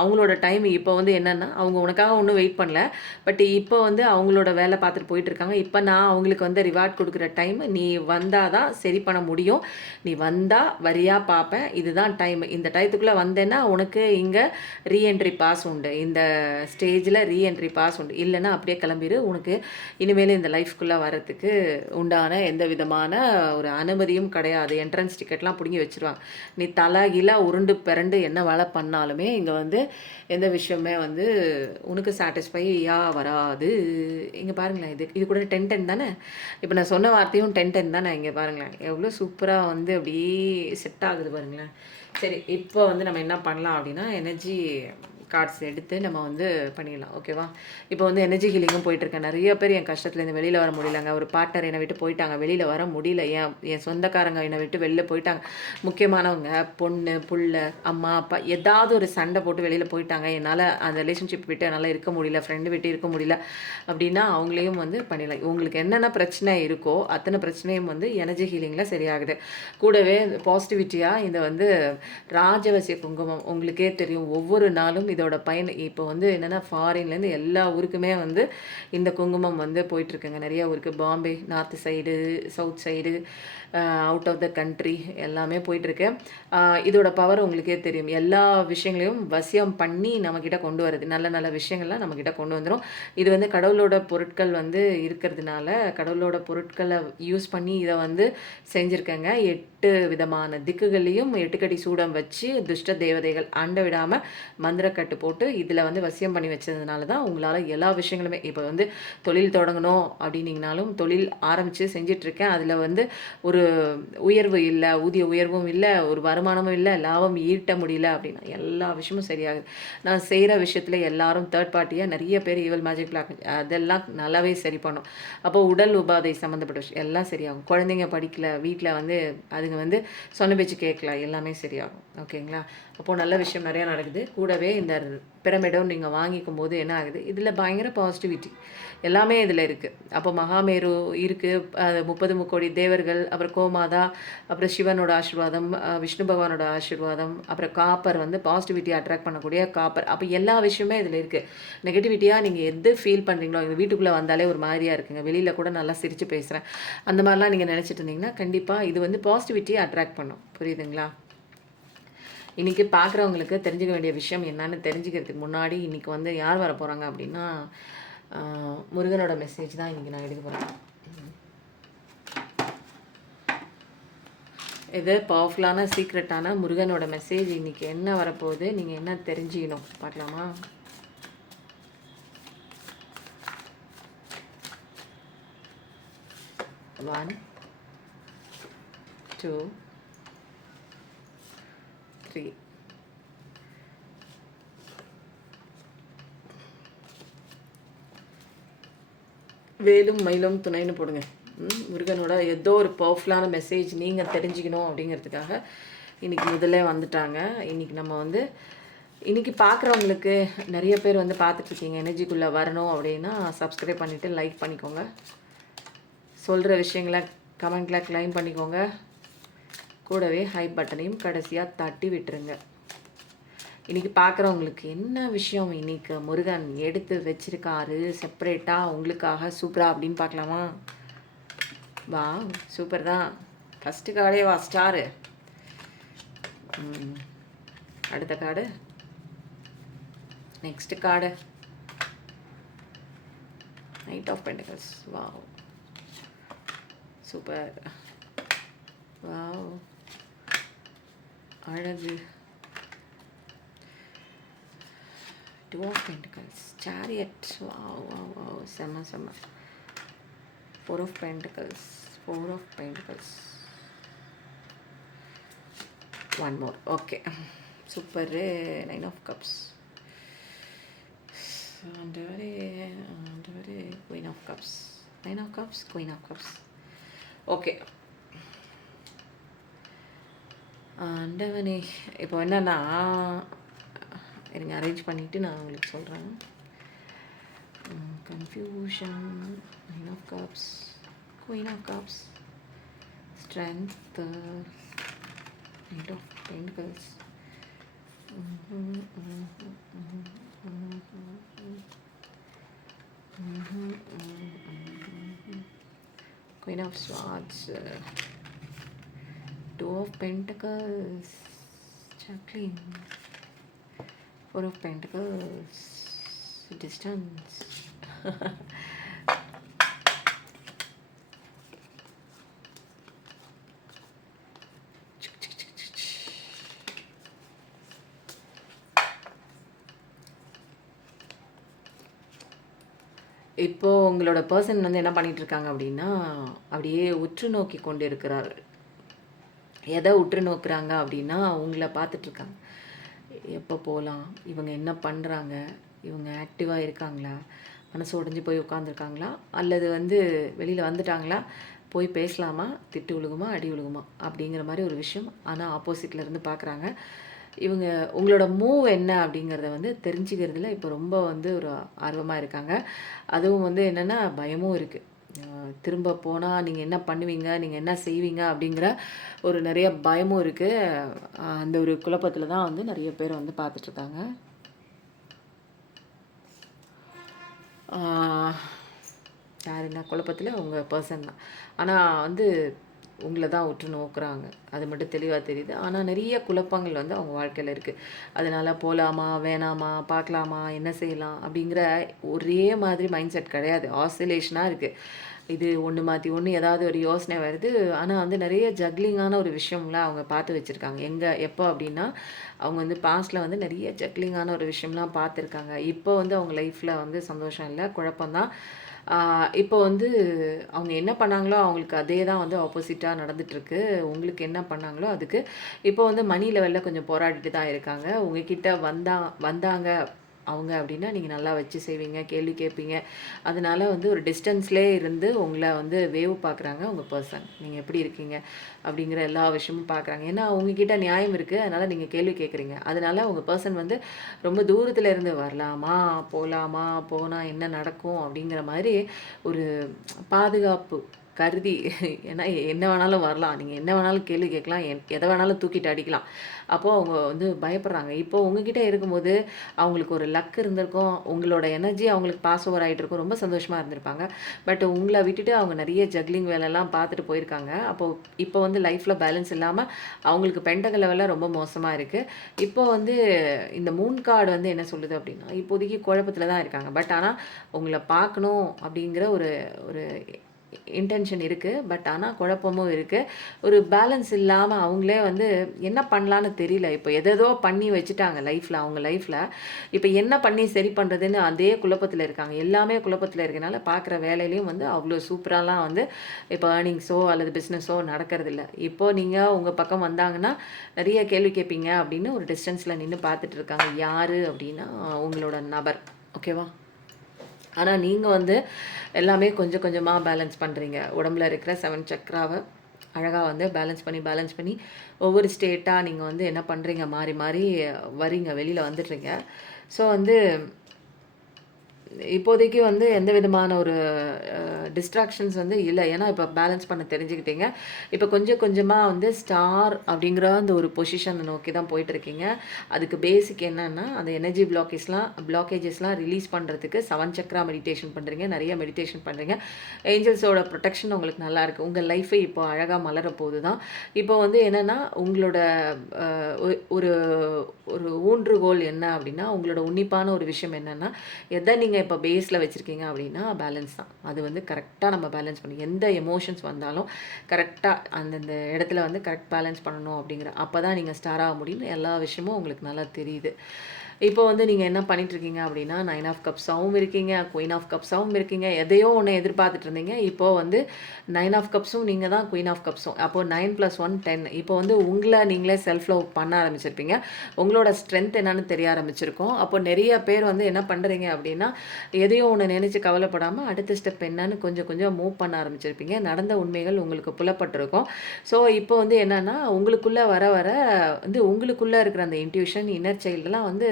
அவங்களோட டைம் இப்போ வந்து என்னென்னா அவங்க உனக்காக ஒன்றும் வெயிட் பண்ணல. பட் இப்போ வந்து அவங்களோட வேலை பார்த்துட்டு போயிட்டுருக்காங்க. இப்போ நான் அவங்களுக்கு வந்து ரிவார்ட் கொடுக்குற டைம். நீ வந்தால் தான் சரி பண்ண முடியும். நீ வந்தால் வரியாக பார்ப்பேன். இதுதான் டைம். இந்த டயத்துக்குள்ளே வந்தேன்னா உனக்கு இங்கே ரீஎன்ட்ரி பாஸ் உண்டு. இந்த ஸ்டேஜில் ரீஎன்ட்ரி பாஸ் உண்டு. இல்லைன்னா அப்படியே கிளம்பிடு. உனக்கு இனிமேல் இந்த லைஃப்குள்ளே வரத்துக்கு உண்டான எந்த விதமான ஒரு அனுமதியும் கிடையாது. என்ட்ரன்ஸ் டிக்கெட்லாம் பிடுங்கி வச்சுருவாங்க. நீ தலைகீழாக உருண்டு பிறண்டு என்ன வேலை பண்ணாலுமே இங்கே வந்து எந்த விஷயமே வந்து உனக்கு சாட்டிஸ்ஃபையாக வராது. இங்கே பாருங்களேன், இது கூட 10:10 தானே. இப்போ நான் சொன்ன வார்த்தையும் 10:10 தானே. இங்கே பாருங்களேன் எவ்வளோ சூப்பராக வந்து அப்படியே செட் ஆகுது பாருங்களேன். சரி, இப்போ வந்து நம்ம என்ன பண்ணலாம் அப்படின்னா எனர்ஜி கார்ட்ஸ் எடுத்து நம்ம வந்து பண்ணிடலாம். ஓகேவா? இப்போ வந்து எனர்ஜி ஹீலிங்கும் போயிட்டுருக்கேன். நிறைய பேர் என் கஷ்டத்துலேருந்து வெளியில் வர முடியலங்க. ஒரு பார்ட்னர் என்னை விட்டு போயிட்டாங்க. வெளியில் வர முடியல. என் சொந்தக்காரங்க என்னை விட்டு வெளியில் போயிட்டாங்க. முக்கியமானவங்க பொண்ணு புள்ள அம்மா அப்பா ஏதாவது ஒரு சண்டை போட்டு வெளியில் போயிட்டாங்க. என்னால் அந்த ரிலேஷன்ஷிப் விட்டு என்னால் இருக்க முடியல. ஃப்ரெண்டு விட்டு இருக்க முடியல அப்படின்னா அவங்களையும் வந்து பண்ணிடலாம். உங்களுக்கு என்னென்ன பிரச்சனை இருக்கோ அத்தனை பிரச்சனையும் வந்து எனர்ஜி ஹீலிங்கில் சரியாகுது. கூடவே பாசிட்டிவிட்டியாக இந்த வந்து ராஜவசிய குங்குமம் உங்களுக்கே தெரியும். ஒவ்வொரு நாளும் இதோட பயன் இப்போ வந்து என்னென்னா ஃபாரின்லேருந்து எல்லா ஊருக்குமே வந்து இந்த குங்குமம் வந்து போயிட்டுருக்குங்க. நிறைய ஊருக்கு Bombay, north side, south side, out of the country எல்லாமே போயிட்டுருக்கு. இதோட பவர் உங்களுக்கே தெரியும். எல்லா விஷயங்களையும் வசியம் பண்ணி நம்மக்கிட்ட கொண்டு வருது. நல்ல நல்ல விஷயங்கள்லாம் நம்மக்கிட்ட கொண்டு வந்துடும். இது வந்து கடவுளோட பொருட்கள் வந்து இருக்கிறதுனால கடவுளோட பொருட்களை யூஸ் பண்ணி இதை வந்து செஞ்சுருக்கேங்க. 8 விதமான திக்குகளையும் 8 கடி சூடம் வச்சு துஷ்ட தேவதைகள் அண்ட விடாமல் மந்திரக்கட்டு போட்டு இதில் வந்து வசியம் பண்ணி வச்சதுனால தான் உங்களால் எல்லா விஷயங்களுமே இப்போ வந்து தொழில் தொடங்கணும் அப்படின்னீங்கனாலும் தொழில் ஆரம்பித்து செஞ்சிட்ருக்கேன். அதில் வந்து ஒரு உயர்வு இல்லை, ஊதிய உயர்வும் இல்லை, ஒரு வருமானமும் இல்லை, லாபம் ஈட்ட முடியல அப்படின்னா எல்லா விஷயமும் சரியாகுது. நான் செய்கிற விஷயத்தில் எல்லாரும் தேர்ட் பார்ட்டியாக நிறைய பேர் ஈவல் மேஜிக் பிளாக் அதெல்லாம் நல்லாவே சரி பண்ணும். அப்போ உடல் உபாதை சம்மந்தப்பட்ட விஷயம் எல்லாம் சரியாகும். குழந்தைங்க படிக்கல, வீட்டில் வந்து அதுங்க வந்து சொன்ன பேச்சு கேட்கல, எல்லாமே சரியாகும். ஓகேங்களா? அப்போது நல்ல விஷயம் நிறையா நடக்குது. கூடவே இந்த பிரமிடும் நீங்கள் வாங்கிக்கும் போது என்ன ஆகுது, இதில் பயங்கர பாசிட்டிவிட்டி எல்லாமே இதில் இருக்குது. அப்போ மகாமேரு இருக்குது, 30 முக்கோடி தேவர்கள், அப்புறம் கோமாதா, அப்புறம் சிவனோட ஆசீர்வாதம், விஷ்ணு பகவானோட ஆசீர்வாதம், அப்புறம் காப்பர் வந்து பாசிட்டிவிட்டி அட்ராக்ட் பண்ணக்கூடிய காப்பர். அப்போ எல்லா விஷயமே இதில் இருக்குது. நெகட்டிவிட்டியாக நீங்கள் எது ஃபீல் பண்ணுறீங்களோ, எங்கள் வீட்டுக்குள்ளே வந்தாலே ஒரு மாதிரியாக இருக்குங்க, வெளியில் கூட நல்லா சிரித்து பேசுகிறேன், அந்த மாதிரிலாம் நீங்கள் நினச்சிட்டு இருந்தீங்கன்னா கண்டிப்பாக இது வந்து பாசிட்டிவிட்டியை அட்ராக்ட் பண்ணும். புரியுதுங்களா? இன்றைக்கி பார்க்குறவங்களுக்கு தெரிஞ்சுக்க வேண்டிய விஷயம் என்னன்னு தெரிஞ்சுக்கிறதுக்கு முன்னாடி இன்றைக்கி வந்து யார் வர போகிறாங்க அப்படின்னா முருகனோட மெசேஜ் தான் இன்றைக்கி நான் எடுக்க போகிறேன். இது பவர்ஃபுல்லான சீக்ரெட்டான முருகனோட மெசேஜ். இன்றைக்கி என்ன வரப்போகுது, நீங்கள் என்ன தெரிஞ்சுக்கணும் பார்க்கலாமா? ஒன், 2, 3. வேலும் மயிலும் துணைன்னு போடுங்க. முருகனோட ஏதோ ஒரு பவர்ஃபுல்லான மெசேஜ் நீங்கள் தெரிஞ்சுக்கணும் அப்படிங்கிறதுக்காக இன்றைக்கி முதல்ல வந்துட்டாங்க. இன்றைக்கி நம்ம வந்து இன்றைக்கி பார்க்குறவங்களுக்கு நிறைய பேர் வந்து பார்த்துட்ருக்கீங்க. எனர்ஜிக்குள்ளே வரணும் அப்படின்னா சப்ஸ்கிரைப் பண்ணிவிட்டு லைக் பண்ணிக்கோங்க. சொல்கிற விஷயங்களை கமெண்ட்டில் கிளைம் பண்ணிக்கோங்க. கூடவே ஹை பட்டனையும் கடைசியாக தட்டி விட்டுருங்க. இன்றைக்கி பார்க்குறவங்களுக்கு என்ன விஷயம் இன்றைக்கி முருகன் எடுத்து வச்சுருக்காரு செப்பரேட்டாக உங்களுக்காக சூப்பராக அப்படின்னு பார்க்கலாமா? வா, சூப்பர் தான். ஃபஸ்ட்டு கார்டே வா, ஸ்டாரு. அடுத்த card, next card, knight of pentacles. Wow, super. Wow, அழகு. Two of pentacles, chariot. Wow wow wow, செம்ம செம்ம. Four of pentacles, four of pentacles. One more. Okay, super. Nine of cups. ஆண்டவரே ஆண்டவரே, queen of cups, nine of cups, queen of cups. Okay ஆண்டவனே, இப்போ என்னன்னா இருங்க, arrange பண்ணிவிட்டு நான் உங்களுக்கு சொல்கிறேன். Confusion, nine of cups, queen of cups, strength, knight of pentacles. Queen of Swords, Two of Pentacles, Jacqueline, Four of Pentacles, Distance. இப்போது உங்களோட பர்சன் வந்து என்ன பண்ணிகிட்ருக்காங்க அப்படின்னா, அப்படியே உற்று நோக்கி கொண்டு இருக்கிறார். எதை உற்று நோக்குறாங்க அப்படின்னா, உங்களை பார்த்துட்ருக்காங்க. எப்போ போகலாம், இவங்க என்ன பண்ணுறாங்க, இவங்க ஆக்டிவாக இருக்காங்களா, மனசு உடஞ்சி போய் உட்காந்துருக்காங்களா, அல்லது வந்து வெளியில் வந்துட்டாங்களா, போய் பேசலாமா, திட்டு விழுகுமா, அடி விழுகுமா அப்படிங்கிற மாதிரி ஒரு விஷயம். ஆனால் ஆப்போசிட்டில் இருந்து பார்க்குறாங்க. இவங்க உங்களோட மூவ் என்ன அப்படிங்கிறத வந்து தெரிஞ்சுக்கிறதுல இப்போ ரொம்ப வந்து ஒரு ஆர்வமாக இருக்காங்க. அதுவும் வந்து என்னென்னா பயமும் இருக்குது. திரும்ப போனால் நீங்கள் என்ன பண்ணுவீங்க, நீங்கள் என்ன செய்வீங்க அப்படிங்கிற ஒரு நிறைய பயமும் இருக்குது. அந்த ஒரு குழப்பத்தில் தான் வந்து நிறைய பேர் வந்து பார்த்துட்ருக்காங்க. யார் என்ன குழப்பத்தில் உங்கள் பர்சன் தான். ஆனால் வந்து உங்களை தான் உற்று நோக்குறாங்க, அது மட்டும் தெளிவாக தெரியுது. ஆனால் நிறைய குழப்பங்கள் வந்து அவங்க வாழ்க்கையில் இருக்குது. அதனால் போகலாமா வேணாமா, பார்க்கலாமா, என்ன செய்யலாம் அப்படிங்கிற ஒரே மாதிரி மைண்ட் செட் கிடையாது. ஆசிலேஷனாக இருக்குது. இது ஒன்று மாற்றி ஒன்று ஏதாவது ஒரு யோசனை வருது. ஆனால் வந்து நிறைய ஜக்லிங்கான ஒரு விஷயம்லாம் அவங்க பார்த்து வச்சுருக்காங்க. எப்போ அப்படின்னா, அவங்க வந்து பாஸ்ட்டில் வந்து நிறைய ஜக்லிங்கான ஒரு விஷயம்லாம் பார்த்துருக்காங்க. இப்போ வந்து அவங்க லைஃப்பில் வந்து சந்தோஷம் இல்லை, குழப்பம்தான். இப்போ வந்து அவங்க என்ன பண்ணாங்களோ அவங்களுக்கு அதே தான் வந்து ஆப்போசிட்டாக நடந்துகிட்ருக்கு. உங்களுக்கு என்ன பண்ணாங்களோ அதுக்கு இப்போ வந்து மணி லெவலில் கொஞ்சம் போராடிட்டு தான் இருக்காங்க. உங்ககிட்ட வந்தாங்க அவங்க அப்படின்னா நீங்கள் நல்லா வச்சு செய்வீங்க, கேள்வி கேட்பீங்க. அதனால வந்து ஒரு டிஸ்டன்ஸ்லேயே இருந்து உங்களை வந்து வேவ் பார்க்குறாங்க உங்கள் பர்சன். நீங்கள் எப்படி இருக்கீங்க அப்படிங்கிற எல்லா விஷயமும் பார்க்குறாங்க. ஏன்னா உங்ககிட்ட நியாயம் இருக்குது, அதனால் நீங்கள் கேள்வி கேட்குறீங்க. அதனால் உங்கள் பர்சன் வந்து ரொம்ப தூரத்தில் இருந்து வரலாமா, போகலாமா, போனால் என்ன நடக்கும் அப்படிங்கிற மாதிரி ஒரு பாதுகாப்பு கருதி, ஏன்னா என்ன வேணாலும் வரலாம், நீங்கள் என்ன வேணாலும் கேள்வி கேட்கலாம், எதை வேணாலும் தூக்கிட்டு அடிக்கலாம். அப்போது அவங்க வந்து பயப்படுறாங்க. இப்போது உங்ககிட்ட இருக்கும்போது அவங்களுக்கு ஒரு லக் இருந்திருக்கும், உங்களோட எனர்ஜி அவங்களுக்கு பாஸ் ஓவர் ஆகிட்டு இருக்கும், ரொம்ப சந்தோஷமாக இருந்திருப்பாங்க. பட் உங்களை விட்டுட்டு அவங்க நிறைய ஜக்லிங் வேலைலாம் பார்த்துட்டு போயிருக்காங்க. அப்போது இப்போ வந்து லைஃப்பில் பேலன்ஸ் இல்லாமல் அவங்களுக்கு பெண்டகல் லெவலில் ரொம்ப மோசமாக இருக்குது. இப்போ வந்து இந்த மூன் கார்டு வந்து என்ன சொல்லுது அப்படின்னா, இப்போதைக்கு குழப்பத்தில் தான் இருக்காங்க. பட் ஆனால் உங்களை பார்க்கணும் அப்படிங்கிற ஒரு ஒரு இன்டென்ஷன் இருக்குது. பட் ஆனால் குழப்பமும் இருக்குது. ஒரு பேலன்ஸ் இல்லாமல் அவங்களே வந்து என்ன பண்ணலான்னு தெரியல. இப்போ எதோ பண்ணி வச்சுட்டாங்க லைஃப்பில், அவங்க லைஃப்பில். இப்போ என்ன பண்ணி சரி பண்ணுறதுன்னு அதே குழப்பத்தில் இருக்காங்க. எல்லாமே குழப்பத்தில் இருக்கனால பார்க்குற வேலையிலையும் வந்து அவ்வளோ சூப்பராலாம் வந்து இப்போ ஏர்னிங்ஸோ அல்லது பிஸ்னஸோ நடக்கிறதில்ல. இப்போது நீங்கள் உங்கள் பக்கம் வந்தாங்கன்னா நிறைய கேள்வி கேட்பீங்க அப்படின்னு ஒரு டிஸ்டன்ஸில் நின்று பார்த்துட்டு இருக்காங்க. யார் அப்படின்னா உங்களோட நபர். ஓகேவா? ஆனால் நீங்கள் வந்து எல்லாமே கொஞ்சம் கொஞ்சமாக பேலன்ஸ் பண்ணுறீங்க. உடம்புல இருக்கிற 7 சக்ராவை அழகாக வந்து பேலன்ஸ் பண்ணி ஒவ்வொரு ஸ்டேட்டாக நீங்கள் வந்து என்ன பண்ணுறீங்க, மாறி மாறி வரீங்க, வெளியில் வந்துடுறீங்க. ஸோ வந்து இப்போதைக்கு வந்து எந்த விதமான ஒரு டிஸ்ட்ராக்ஷன்ஸ் வந்து இல்லை. ஏன்னா இப்போ பேலன்ஸ் பண்ண தெரிஞ்சுக்கிட்டீங்க. இப்போ கொஞ்சம் கொஞ்சமாக வந்து ஸ்டார் அப்படிங்கிற அந்த ஒரு பொசிஷனை நோக்கி தான் போயிட்டுருக்கீங்க. அதுக்கு பேசிக் என்னென்னா, அந்த எனர்ஜி பிளாக்கேஜஸ்லாம் ரிலீஸ் பண்ணுறதுக்கு 7 சக்ரா மெடிடேஷன் பண்ணுறீங்க, நிறைய மெடிடேஷன் பண்ணுறீங்க. ஏஞ்சல்ஸோட ப்ரொடெக்ஷன் உங்களுக்கு நல்லாயிருக்கு. உங்கள் லைஃபை இப்போ அழகாக மலர போது தான். இப்போ வந்து என்னென்னா, உங்களோட ஒரு ஒரு ஊன்றுகோல் என்ன அப்படின்னா, உங்களோட உன்னிப்பான ஒரு விஷயம் என்னென்னா, எதை நீங்கள் இப்போ பேஸில் வச்சுருக்கீங்க அப்படின்னா பேலன்ஸ் தான். அது வந்து கரெக்டாக நம்ம பேலன்ஸ் பண்ணணும். எந்த எமோஷன்ஸ் வந்தாலும் கரெக்டாக அந்தந்த இடத்துல வந்து கரெக்ட் பேலன்ஸ் பண்ணணும் அப்படிங்கிற அப்போ தான் நீங்கள் ஸ்டார் ஆக முடியும்னு எல்லா விஷயமும் உங்களுக்கு நல்லா தெரியுது. இப்போ வந்து நீங்கள் என்ன பண்ணிட்டுருக்கீங்க அப்படின்னா 9 ஆஃப் கப்ஸாகவும் இருக்கீங்க, குயின் ஆஃப் கப்ஸாகவும் இருக்கீங்க. எதையோ ஒன்று எதிர்பார்த்துட்டு இருந்தீங்க. இப்போது வந்து 9 ஆஃப் கப்ஸும் நீங்கள் தான், குயின் ஆஃப் கப்ஸும். அப்போது 9 + 1 10. இப்போ வந்து உங்களை நீங்களே செல்ஃப் லவ் பண்ண ஆரம்பிச்சிருப்பீங்க. உங்களோட ஸ்ட்ரென்த் என்னன்னு தெரிய ஆரம்பிச்சிருக்கும். அப்போ நிறைய பேர் வந்து என்ன பண்ணுறீங்க அப்படின்னா எதையோ ஒன்று நினச்சி கவலைப்படாமல் அடுத்த ஸ்டெப் என்னன்னு கொஞ்சம் கொஞ்சம் மூவ் பண்ண ஆரம்பிச்சிருப்பீங்க. நடந்த உண்மைகள் உங்களுக்கு புலப்பட்டிருக்கும். ஸோ இப்போ வந்து என்னென்னா உங்களுக்குள்ளே வர வர வந்து உங்களுக்குள்ளே இருக்கிற அந்த இன்ட்யூஷன், இன்னர் சைல்டெலாம் வந்து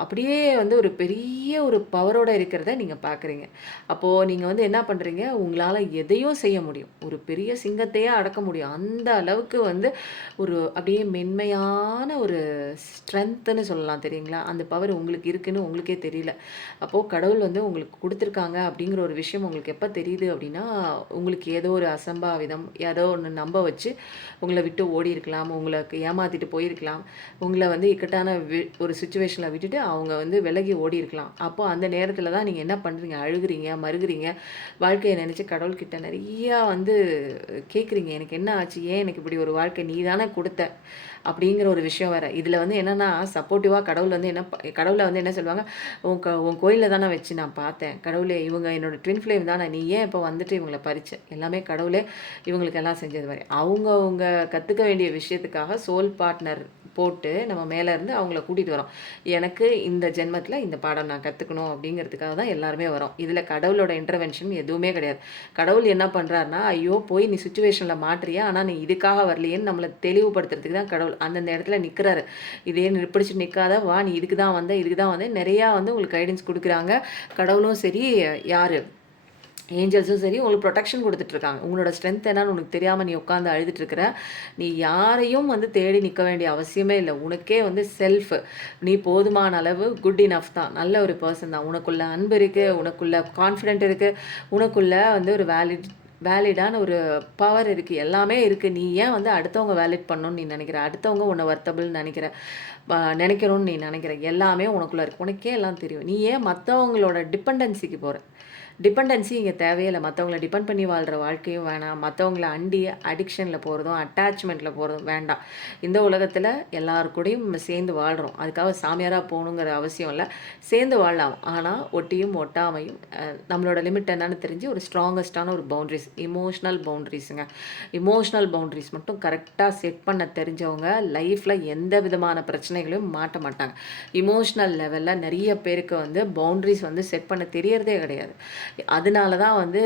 அப்படியே வந்து ஒரு பெரிய ஒரு பவரோட இருக்கிறத நீங்கள் பார்க்குறீங்க. அப்போது நீங்கள் வந்து என்ன பண்ணுறீங்க, உங்களால் எதையும் செய்ய முடியும். ஒரு பெரிய சிங்கத்தையே அடக்க முடியும். அந்த அளவுக்கு வந்து ஒரு அப்படியே மென்மையான ஒரு ஸ்ட்ரென்த்துன்னு சொல்லலாம் தெரியுங்களா? அந்த பவர் உங்களுக்கு இருக்குன்னு உங்களுக்கே தெரியல. அப்போது கடவுள் வந்து உங்களுக்கு கொடுத்துருக்காங்க அப்படிங்கிற ஒரு விஷயம் உங்களுக்கு எப்போ தெரியுது அப்படின்னா, உங்களுக்கு ஏதோ ஒரு அசம்பாவிதம், ஏதோ ஒன்று நம்ப வச்சு உங்களை விட்டு ஓடி இருக்கலாம், உங்களுக்கு ஏமாற்றிட்டு போயிருக்கலாம், உங்களை வந்து இக்கட்டான ஒரு சுச்சுவேஷனில் விட்டுட்டு அவங்க வந்து விலகி ஓடி இருக்கலாம். அப்போ அந்த நேரத்தில் தான் நீங்கள் என்ன பண்ணுறீங்க, அழுகுறீங்க, மருகுறீங்க, வாழ்க்கையை நினச்சி கடவுள்கிட்ட நிறையா வந்து கேட்குறீங்க. எனக்கு என்ன ஆச்சு, ஏன் எனக்கு இப்படி ஒரு வாழ்க்கை நீ தானே கொடுத்த அப்படிங்கிற ஒரு விஷயம் வேறு. இதில் வந்து என்னென்னா சப்போர்ட்டிவாக கடவுள் வந்து கடவுளை வந்து என்ன சொல்லுவாங்க, உன் கோயிலில் தானே வச்சு நான் பார்த்தேன், கடவுளே இவங்க என்னோடய ட்வின் ஃப்ளேம் தானே, நீ ஏன் இப்போ வந்துட்டு இவங்களை பறிச்ச, எல்லாமே கடவுளே இவங்களுக்கு எல்லாம் செஞ்சது மாதிரி. அவங்க கற்றுக்க வேண்டிய விஷயத்துக்காக சோல் பார்ட்னர் போட்டு நம்ம மேலே இருந்து அவங்கள கூட்டிகிட்டு வரோம். எனக்கு இந்த ஜென்மத்தில் இந்த பாடம் நான் கற்றுக்கணும் அப்படிங்கிறதுக்காக தான் எல்லாருமே வரோம். இதில் கடவுளோட இன்டர்வென்ஷன் எதுவுமே கிடையாது. கடவுள் என்ன பண்ணுறாருனா, ஐயோ போய் நீ சுச்சுவேஷனில் மாட்டுறியா, ஆனால் நீ இதுக்காக வரலையேன்னு நம்மளை தெளிவுபடுத்துறதுக்கு தான் கடவுள் அந்தந்த இடத்துல நிற்கிறாரு. இதே பிடிச்சி நிற்காத, வா நீ இதுக்கு தான் வந்த நிறையா வந்து உங்களுக்கு கைடன்ஸ் கொடுக்குறாங்க. கடவுளும் சரி, யார் ஏஞ்சல்ஸும் சரி உங்களுக்கு ப்ரொடெக்ஷன் கொடுத்துட்ருக்காங்க. உங்களோட ஸ்ட்ரென்த் என்னன்னு உனக்கு தெரியாமல் நீ உட்காந்து அழுதுட்டுருக்கிற. நீ யாரையும் வந்து தேடி நிற்க வேண்டிய அவசியமே இல்லை. உனக்கே வந்து செல்ஃப் நீ போதுமான அளவு குட் இனஃப் தான், நல்ல ஒரு பர்சன் தான். உனக்குள்ள அன்பு இருக்குது, உனக்குள்ள கான்ஃபிடென்ட் இருக்குது, உனக்குள்ள வந்து ஒரு வேலிடான ஒரு பவர் இருக்குது, எல்லாமே இருக்குது. நீ ஏன் வந்து அடுத்தவங்க வேலிட் பண்ணணும்னு நீ நினைக்கிற, அடுத்தவங்க உன்னை வர்த்தபிள்னு நினைக்கிறோன்னு நீ நினைக்கிற, எல்லாமே உனக்குள்ளே இருக்குது. உனக்கே எல்லாம் தெரியும். நீ ஏன் மற்றவங்களோட டிபெண்டன்சிக்கு போகிற? டிபெண்டன்சி இங்கே தேவையில்லை. மற்றவங்கள டிபெண்ட் பண்ணி வாழ்கிற வாழ்க்கையும் வேணாம். மற்றவங்கள அடிக்ஷனில் போகிறதும் அட்டாச்மெண்ட்டில் போகிறதும் வேண்டாம். இந்த உலகத்தில் எல்லாரு கூடயும் நம்ம சேர்ந்து வாழ்கிறோம். அதுக்காக சாமியாராக போகணுங்கிற அவசியம் இல்லை. சேர்ந்து வாழலாம். ஆனால் ஒட்டியும் ஒட்டாமையும் நம்மளோட லிமிட் என்னன்னு தெரிஞ்சு ஒரு ஸ்ட்ராங்கஸ்டான ஒரு பவுண்ட்ரிஸ், இமோஷ்னல் பவுண்ட்ரிஸுங்க. இமோஷ்னல் பவுண்ட்ரிஸ் மட்டும் கரெக்டாக செட் பண்ண தெரிஞ்சவங்க லைஃப்பில் எந்த விதமான பிரச்சனைகளையும் மாட்ட மாட்டாங்க. இமோஷ்னல் லெவலில் நிறைய பேருக்கு வந்து பவுண்ட்ரிஸ் வந்து செட் பண்ண தெரியறதே கிடையாது. அதனால தான் வந்து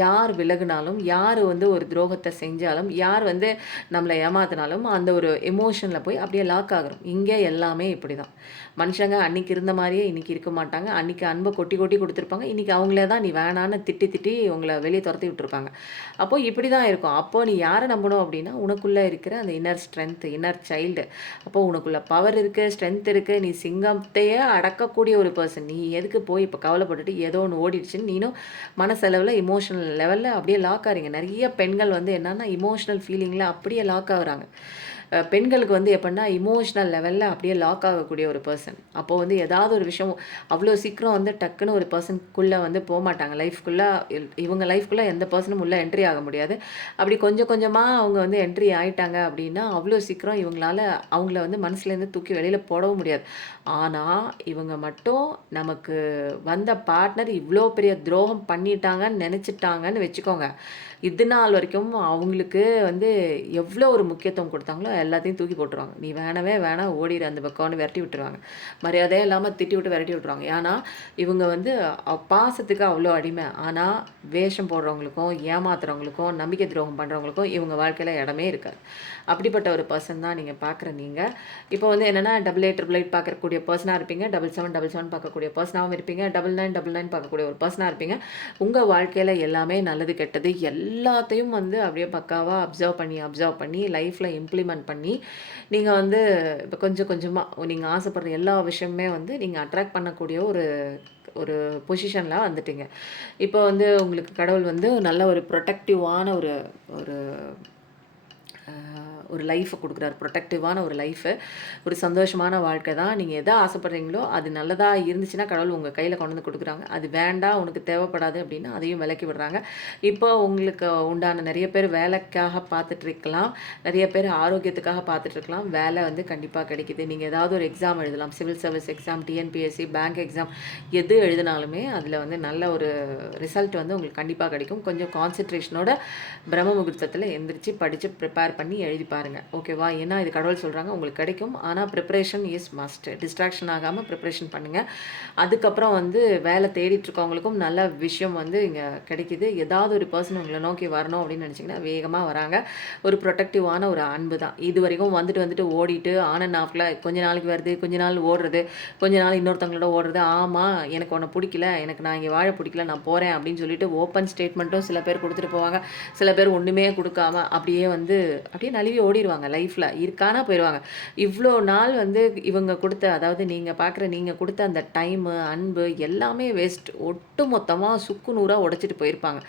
யார் விலகுனாலும், யார் வந்து ஒரு துரோகத்தை செஞ்சாலும், யார் வந்து நம்மளை ஏமாத்தினாலும் அந்த ஒரு எமோஷனில் போய் அப்படியே லாக் ஆகிறோம். இங்கே எல்லாமே இப்படி தான். மனுஷங்க அன்றைக்கி இருந்த மாதிரியே இன்றைக்கி இருக்க மாட்டாங்க. அன்றைக்கி அன்பை கொட்டி கொட்டி கொடுத்துருப்பாங்க. இன்றைக்கி அவங்களே தான் நீ வேணான்னு திட்டி திட்டி உங்களை வெளியே துரத்தி விட்டுருப்பாங்க. அப்போது இப்படி தான் இருக்கும். அப்போது நீ யாரை நம்பணும் அப்படின்னா உனக்குள்ளே இருக்கிற அந்த இன்னர் ஸ்ட்ரென்த், இன்னர் சைல்டு. அப்போது உனக்குள்ள பவர் இருக்குது, ஸ்ட்ரென்த் இருக்குது, நீ சிங்கத்தையே அடக்கக்கூடிய ஒரு பர்சன். நீ எதுக்கு போய் இப்போ கவலைப்பட்டுட்டு ஏதோ ஒன்று ஓடிடுச்சுன்னு நீனும் மனசளவில் இமோஷனல் லெவலில் அப்படியே லாக் ஆகிறீங்க. நிறைய பெண்கள் வந்து என்னென்னா இமோஷனல் ஃபீலிங்கில் அப்படியே லாக் ஆகுறாங்க. பெண்களுக்கு வந்து எப்படின்னா இமோஷ்னல் லெவலில் அப்படியே லாக் ஆகக்கூடிய ஒரு பர்சன். அப்போது வந்து ஏதாவது ஒரு விஷயம் அவ்வளோ சீக்கிரம் வந்து டக்குன்னு ஒரு பர்சனுக்குள்ளே வந்து போக மாட்டாங்க. லைஃப்குள்ளே இவங்க லைஃப்குள்ளே எந்த பர்சனும் உள்ளே என்ட்ரி ஆக முடியாது. அப்படி கொஞ்சம் கொஞ்சமாக அவங்க வந்து என்ட்ரி ஆகிட்டாங்க அப்படின்னா அவ்வளோ சீக்கிரம் இவங்களால அவங்கள வந்து மனசுலேருந்து தூக்கி வெளியில் போடவும் முடியாது. ஆனால் இவங்க மட்டும் நமக்கு வந்த பார்ட்னர் இவ்வளோ பெரிய துரோகம் பண்ணிட்டாங்கன்னு நினச்சிட்டாங்கன்னு வச்சுக்கோங்க, இது நாள் வரைக்கும் அவங்களுக்கு வந்து எவ்வளோ ஒரு முக்கியத்துவம் கொடுத்தாங்களோ எல்லாத்தையும் தூக்கி போட்டுருவாங்க. நீ வேணவே வேணாம், ஓடிடு அந்த பக்கம்னு விரட்டி விட்டுருவாங்க. மரியாதையே இல்லாமல் திட்டி விட்டு விரட்டி விட்டுருவாங்க. ஏன்னா இவங்க வந்து பாசத்துக்கு அவ்வளோ அடிமை. ஆனால் வேஷம் போடுறவங்களுக்கும், ஏமாத்துறவங்களுக்கும், நம்பிக்கை துரோகம் பண்ணுறவங்களுக்கும் இவங்க வாழ்க்கையில் இடமே இருக்காது. அப்படிப்பட்ட ஒரு பர்சன் தான் நீங்கள் பார்க்குற. நீங்கள் இப்போ வந்து என்னென்னா 88 888 பார்க்கக்கூடிய பர்சனாக இருப்பீங்க, 7777 பார்க்கக்கூடிய பர்சனாகவும் இருப்பீங்க, 9999 பார்க்கக்கூடிய ஒரு பர்சனாக இருப்பீங்க. உங்கள் வாழ்க்கையில் எல்லாமே நல்லது கெட்டது எல்லாத்தையும் வந்து அப்படியே பக்காவாக அப்சர்வ் பண்ணி லைஃப்பில் இம்ப்ளிமெண்ட் பண்ணி நீங்கள் வந்து இப்போ கொஞ்சம் கொஞ்சமாக நீங்கள் ஆசைப்படுற எல்லா விஷயமுமே வந்து நீங்கள் அட்ராக்ட் பண்ணக்கூடிய ஒரு ஒரு பொசிஷனில் வந்துட்டீங்க. இப்போ வந்து உங்களுக்கு கடவுள் வந்து நல்ல ஒரு ப்ரொடெக்டிவான ஒரு ஒரு ஒரு லைஃப்பை கொடுக்குறாரு, ப்ரொடெக்டிவான ஒரு லைஃபு, ஒரு சந்தோஷமான வாழ்க்கை தான். நீங்கள் எதை ஆசைப்படுறீங்களோ அது நல்லதாக இருந்துச்சுன்னா கடவுள் உங்கள் கையில் கொண்டு வந்து கொடுக்குறாங்க. அது வேண்டாம், உனக்கு தேவைப்படாது அப்படின்னா அதையும் விலக்கி விடுறாங்க. இப்போ உங்களுக்கு உண்டான நிறைய பேர் வேலைக்காக பார்த்துட்டு இருக்கலாம், நிறைய பேர் ஆரோக்கியத்துக்காக பார்த்துட்டு இருக்கலாம். வேலை வந்து கண்டிப்பாக கிடைக்குது. நீங்கள் ஏதாவது ஒரு எக்ஸாம் எழுதலாம், civil service exam, TNPSC, bank exam, எது எழுதினாலுமே அதில் வந்து நல்ல ஒரு ரிசல்ட் வந்து உங்களுக்கு கண்டிப்பாக கிடைக்கும். கொஞ்சம் கான்சென்ட்ரேஷனோட பிரம்ம முகூர்த்தத்தில் எந்திரிச்சு படித்து ப்ரிப்பேர் பண்ணி எழுதி பாருங்கள், ஓகேவா? ஏன்னா இது கடவுள் சொல்கிறாங்க உங்களுக்கு கிடைக்கும். ஆனால் ப்ரிப்ரேஷன் இஸ் மஸ்ட். டிஸ்ட்ராக்ஷன் ஆகாமல் ப்ரிப்ரேஷன் பண்ணுங்கள். அதுக்கப்புறம் வந்து வேலை தேடிட்டு இருக்கவங்களுக்கும் நல்ல விஷயம் வந்து இங்கே கிடைக்கிது. ஏதாவது ஒரு பர்சன் உங்களை நோக்கி வரணும் அப்படின்னு நினச்சிங்கன்னா வேகமாக வராங்க. ஒரு ப்ரொடெக்டிவான ஒரு அன்பு தான். இது வரைக்கும் வந்துட்டு ஓடிட்டு ஆன் அண்ட் ஆஃபில் கொஞ்ச நாளைக்கு வருது, கொஞ்ச நாள் ஓடுறது, கொஞ்ச நாள் இன்னொருத்தவங்களோட ஓடுறது. ஆமாம், எனக்கு உன்னை பிடிக்கல, எனக்கு நான் இங்கே வாழ பிடிக்கல, நான் போகிறேன் அப்படின்னு சொல்லிட்டு ஓப்பன் ஸ்டேட்மெண்ட்டும் சில பேர் கொடுத்துட்டு போவாங்க. சில பேர் ஒன்றுமே கொடுக்காம அப்படியே வந்து அப்படியே நழுவி ஓடிடுவாங்க. லைஃப்பில் இருக்கானா போயிடுவாங்க. இவ்வளோ நாள் வந்து இவங்க கொடுத்த, அதாவது நீங்கள் கொடுத்த அந்த டைமு, அன்பு எல்லாமே வேஸ்ட். ஒட்டு மொத்தமாக சுக்கு நூறாக உடைச்சிட்டு போயிருப்பாங்க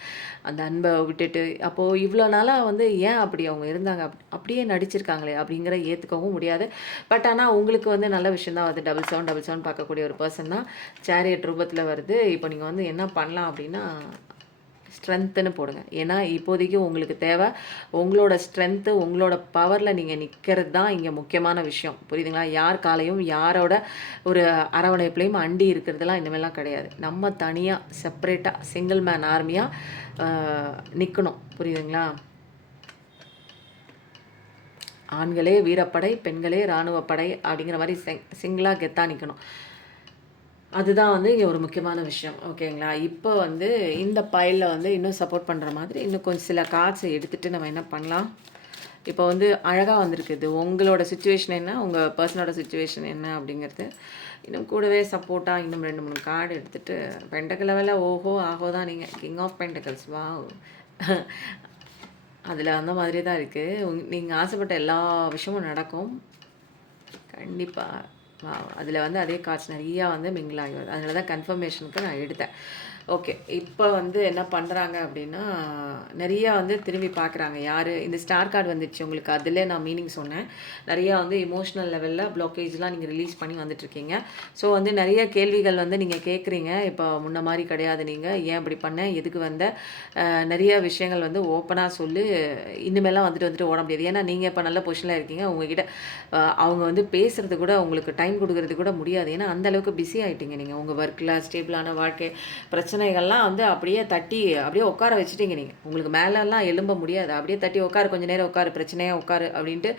அந்த அன்பை விட்டுட்டு. அப்போது இவ்வளோ நாளாக வந்து ஏன் அப்படி அவங்க இருந்தாங்க, அப்படியே நடிச்சிருக்காங்களே அப்படிங்கிற ஏற்றுக்கவும் முடியாது. பட் ஆனால் உங்களுக்கு வந்து நல்ல விஷயம் தான் வந்து 7777 பார்க்கக்கூடிய ஒரு பர்சன் தான் சேரியட் ரூபத்தில் வருது. இப்போ நீங்கள் வந்து என்ன பண்ணலாம் அப்படின்னா ஸ்ட்ரென்த்துன்னு போடுங்க. ஏன்னா இப்போதைக்கு உங்களுக்கு தேவை உங்களோட ஸ்ட்ரென்த்து, உங்களோட பவரில் நீங்கள் நிற்கிறது தான் இங்கே முக்கியமான விஷயம். புரியுதுங்களா? யார் காலையும் யாரோட ஒரு அரவணைப்புலையும் அண்டி இருக்கிறதுலாம் இனிமேலாம் கிடையாது. நம்ம தனியாக செப்பரேட்டாக சிங்கிள் மேன் ஆர்மியாக நிற்கணும். புரியுதுங்களா? ஆண்களே வீரப்படை, பெண்களே இராணுவப்படை அப்படிங்கிற மாதிரி சிங்கிளாக கெத்தாக நிற்கணும். அதுதான் வந்து இங்கே ஒரு முக்கியமான விஷயம். ஓகேங்களா? இப்போ வந்து இந்த பைலில் வந்து இன்னும் சப்போர்ட் பண்ணுற மாதிரி இன்னும் கொஞ்சம் சில கார்ட்ஸை எடுத்துகிட்டு நம்ம என்ன பண்ணலாம். இப்போ வந்து அழகாக வந்திருக்குது. உங்களோட சுச்சுவேஷன் என்ன, உங்கள் பர்சனோட சுச்சுவேஷன் என்ன அப்படிங்கிறது. இன்னும் கூடவே சப்போர்ட்டாக இன்னும் 2-3 கார்டு எடுத்துகிட்டு பெண்டக்கல் லெவலில் ஓஹோ ஆஹோ தான் நீங்கள் கிங் ஆஃப் பெண்டக்கல்ஸ். வா, அதில் அந்த மாதிரி தான் இருக்குது. நீங்கள் ஆசைப்பட்ட எல்லா விஷயமும் நடக்கும் கண்டிப்பாக. அதில் வந்து அதே கார்ட்ஸ் நிறையா வந்து மிங்கிள் ஆகி வருது. அதனால தான் கன்ஃபர்மேஷனுக்கு நான் எடுத்தேன். ஓகே, இப்போ வந்து என்ன பண்ணுறாங்க அப்படின்னா நிறையா வந்து திரும்பி பார்க்குறாங்க. யார் இந்த ஸ்டார் கார்டு வந்துடுச்சு உங்களுக்கு, அதில் நான் மீனிங் சொன்னேன். நிறையா வந்து இமோஷ்னல் லெவலில் ப்ளாக்கேஜ்லாம் நீங்கள் ரிலீஸ் பண்ணி வந்துட்டுருக்கீங்க. ஸோ வந்து நிறைய கேள்விகள் வந்து நீங்கள் கேட்குறீங்க. இப்போ முன்ன மாதிரி கிடையாது, நீங்கள் ஏன் இப்படி பண்ண, எதுக்கு வந்த, நிறைய விஷயங்கள் வந்து ஓப்பனாக சொல்லி இனிமேலாம் வந்துட்டு ஓட முடியாது. ஏன்னா நீங்கள் இப்போ நல்ல பொசிஷனில் இருக்கீங்க. உங்ககிட்ட அவங்க வந்து பேசுகிறது கூட, உங்களுக்கு டைம் கொடுக்கறது கூட முடியாது. ஏன்னா அந்தளவுக்கு பிஸி ஆகிட்டீங்க நீங்கள். உங்கள் ஒர்க்கில் ஸ்டேபிளான வாழ்க்கை, பிரச்சனைகள்லாம் வந்து அப்படியே தட்டி அப்படியே உட்கார வச்சுட்டீங்க. நீங்கள் உங்களுக்கு மேலெல்லாம் எழும்ப முடியாது. அப்படியே தட்டி உட்காரு, கொஞ்சம் நேரம் உட்காரு, பிரச்சனையாக உட்காரு அப்படின்ட்டு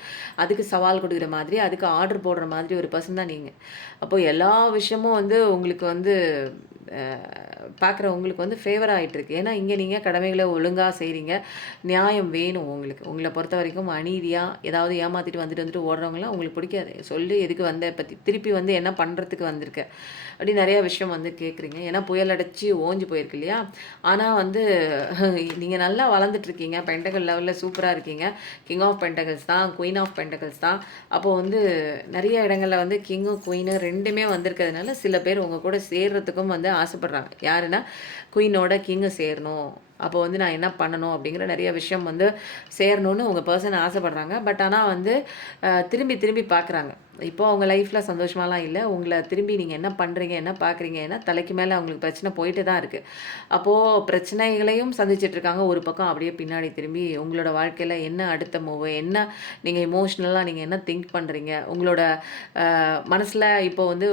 அதுக்கு சவால் கொடுக்குற மாதிரி, அதுக்கு ஆர்டர் போடுற மாதிரி ஒரு பர்சன் தான் நீங்கள். அப்போது எல்லா விஷயமும் வந்து உங்களுக்கு வந்து பார்க்குற உங்களுக்கு வந்து ஃபேவர் ஆகிட்டுருக்கு. ஏன்னா இங்கே நீங்கள் கடமைகளை ஒழுங்காக செய்கிறீங்க. நியாயம் வேணும் உங்களுக்கு. உங்களை பொறுத்த வரைக்கும் அநீதியாக ஏதாவது ஏமாற்றிட்டு வந்துட்டு ஓடுறவங்களாம் உங்களுக்கு பிடிக்காது. சொல்லி எதுக்கு வந்த, பற்றி திருப்பி வந்து என்ன பண்ணுறதுக்கு வந்திருக்க அப்படி நிறையா விஷயம் வந்து கேட்குறீங்க. ஏன்னா புயல் அடைச்சி ஓஞ்சி போயிருக்கு இல்லையா? ஆனால் வந்து நீங்கள் நல்லா வளர்ந்துட்டுருக்கீங்க. பெண்டகல் லெவலில் சூப்பராக இருக்கீங்க. கிங் ஆஃப் பெண்டகல்ஸ் தான், குயின் ஆஃப் பெண்டகல்ஸ் தான். அப்போது வந்து நிறைய இடங்களில் வந்து கிங்கு குயினு ரெண்டுமே வந்திருக்கிறதுனால சில பேர் உங்கள் கூட சேர்றதுக்கும் வந்து ஆசைப்பட்றாங்க. யாருன்னா குயினோட கிங்கு சேரணும், அப்போ வந்து நான் என்ன பண்ணணும் அப்படிங்கிற நிறைய விஷயம் வந்து சேரணும்னு உங்கள் பர்சன் ஆசைப்பட்றாங்க. பட் ஆனால் வந்து திரும்பி பார்க்குறாங்க. இப்போ அவங்க லைஃப்பில் சந்தோஷமாலாம் இல்லை. உங்களை திரும்பி நீங்கள் என்ன பண்ணுறீங்க, என்ன பார்க்குறீங்க, ஏன்னா தலைக்கு மேலே அவங்களுக்கு பிரச்சனை போயிட்டு தான் இருக்குது. அப்போது பிரச்சனைகளையும் சந்திச்சிட்ருக்காங்க. ஒரு பக்கம் அப்படியே பின்னாடி திரும்பி உங்களோட வாழ்க்கையில் என்ன அடுத்த மூவு, என்ன நீங்கள் எமோஷ்னலாக நீங்கள் என்ன திங்க் பண்ணுறீங்க, உங்களோட மனசில் இப்போ வந்து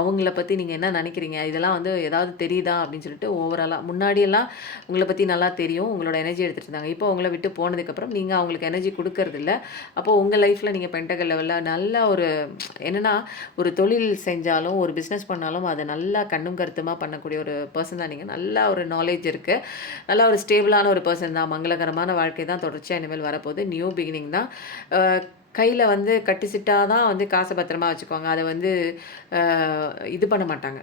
அவங்கள பற்றி நீங்கள் என்ன நினைக்கிறீங்க, இதெல்லாம் வந்து ஏதாவது தெரியுதா அப்படின்னு சொல்லிட்டு ஓவராலாக முன்னாடியெல்லாம் உங்களை பற்றி நல்லா தெரியும். உங்களோட எனர்ஜி எடுத்துகிட்டு இருந்தாங்க. இப்போ உங்களை விட்டு போனதுக்கப்புறம் நீங்கள் அவங்களுக்கு எனர்ஜி கொடுக்கறதில்ல. அப்போது உங்கள் லைஃப்பில் நீங்கள் பெண்டகல் லெவலில் நல்ல ஒரு என்னென்னா ஒரு தொழில் செஞ்சாலும் ஒரு பிஸ்னஸ் பண்ணாலும் அதை நல்லா கண்ணும் கருத்துமாக பண்ணக்கூடிய ஒரு பர்சன் தான் நீங்கள். நல்லா ஒரு நாலேஜ் இருக்குது. நல்லா ஒரு ஸ்டேபிளான ஒரு பர்சன் தான். மங்களகரமான வாழ்க்கை தான் தொடர்ச்சியாக இனிமேல் வரப்போகுது. நியூ பிகினிங் தான். கையில வந்து கட்டு சிட்டா தான் வந்து காச பத்திரமா வச்சுக்குவாங்க. அத வந்து அ இது பண்ண மாட்டாங்க.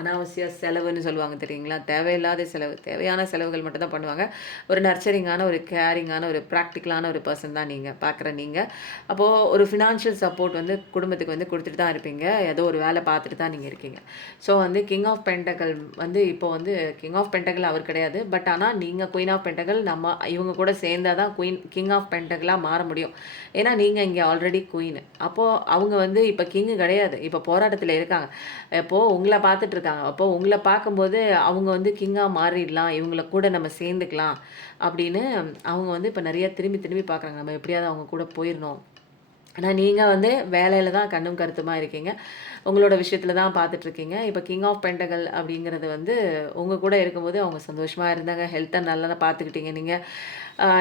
அனாவசிய செலவுன்னு சொல்லுவாங்க தெரியுங்களா? தேவையில்லாத செலவு. தேவையான செலவுகள் மட்டும் தான் பண்ணுவாங்க. ஒரு நர்ச்சரிங்கான, ஒரு கேரிங்கான, ஒரு பிராக்டிகலான ஒரு பெர்சன் தான் நீங்க, பார்க்குற நீங்க. அப்போ ஒரு ஃபினான்ஷியல் சப்போர்ட் வந்து குடும்பத்துக்கு வந்து குடுத்துட்டு தான் இருப்பீங்க. ஏதோ ஒரு வேலை பார்த்துட்டு தான் நீங்க இருக்கீங்க. ஸோ வந்து கிங் ஆஃப் பென்டக்கிள் வந்து இப்போ வந்து கிங் ஆஃப் பென்டக்கிள் அவர் கிடையாது. பட் ஆனா நீங்க குயின் ஆஃப் பென்டக்கிள் இவங்க கூட சேர்ந்தா தான் கிங் ஆஃப் பென்டக்கிளா மாற முடியும். ஏன்னா நீங்க இங்க ஆல்ரெடி குயின். அப்போ அவங்க வந்து இப்ப கிங் கிடையாது. இப்ப போராட்டத்துல இருக்காங்க. இப்போ உங்கள பார்த்துட்டு இருக்காங்க. அப்போ உங்கள பார்க்கும்போது அவங்க வந்து கிங்கா மாறிடலாம். இவங்கள கூட நம்ம சேர்ந்துக்கலாம் அப்படின்னு அவங்க வந்து இப்ப நெறைய திரும்பி திரும்பி பார்க்குறாங்க. நம்ம எப்படியாவது அவங்க கூட போயிரணும். ஆனா நீங்க வந்து வேலையில தான் கண்ணும் கருத்துமா இருக்கீங்க. உங்களோட விஷயத்துல தான் பார்த்துட்ருக்கீங்க. இப்ப கிங் ஆஃப் பென்டக்கிள் அப்படிங்கிறது வந்து உங்க கூட இருக்கும்போது அவங்க சந்தோஷமா இருந்தாங்க. ஹெல்த்த நல்லா பார்த்துக்கிட்டீங்க நீங்க.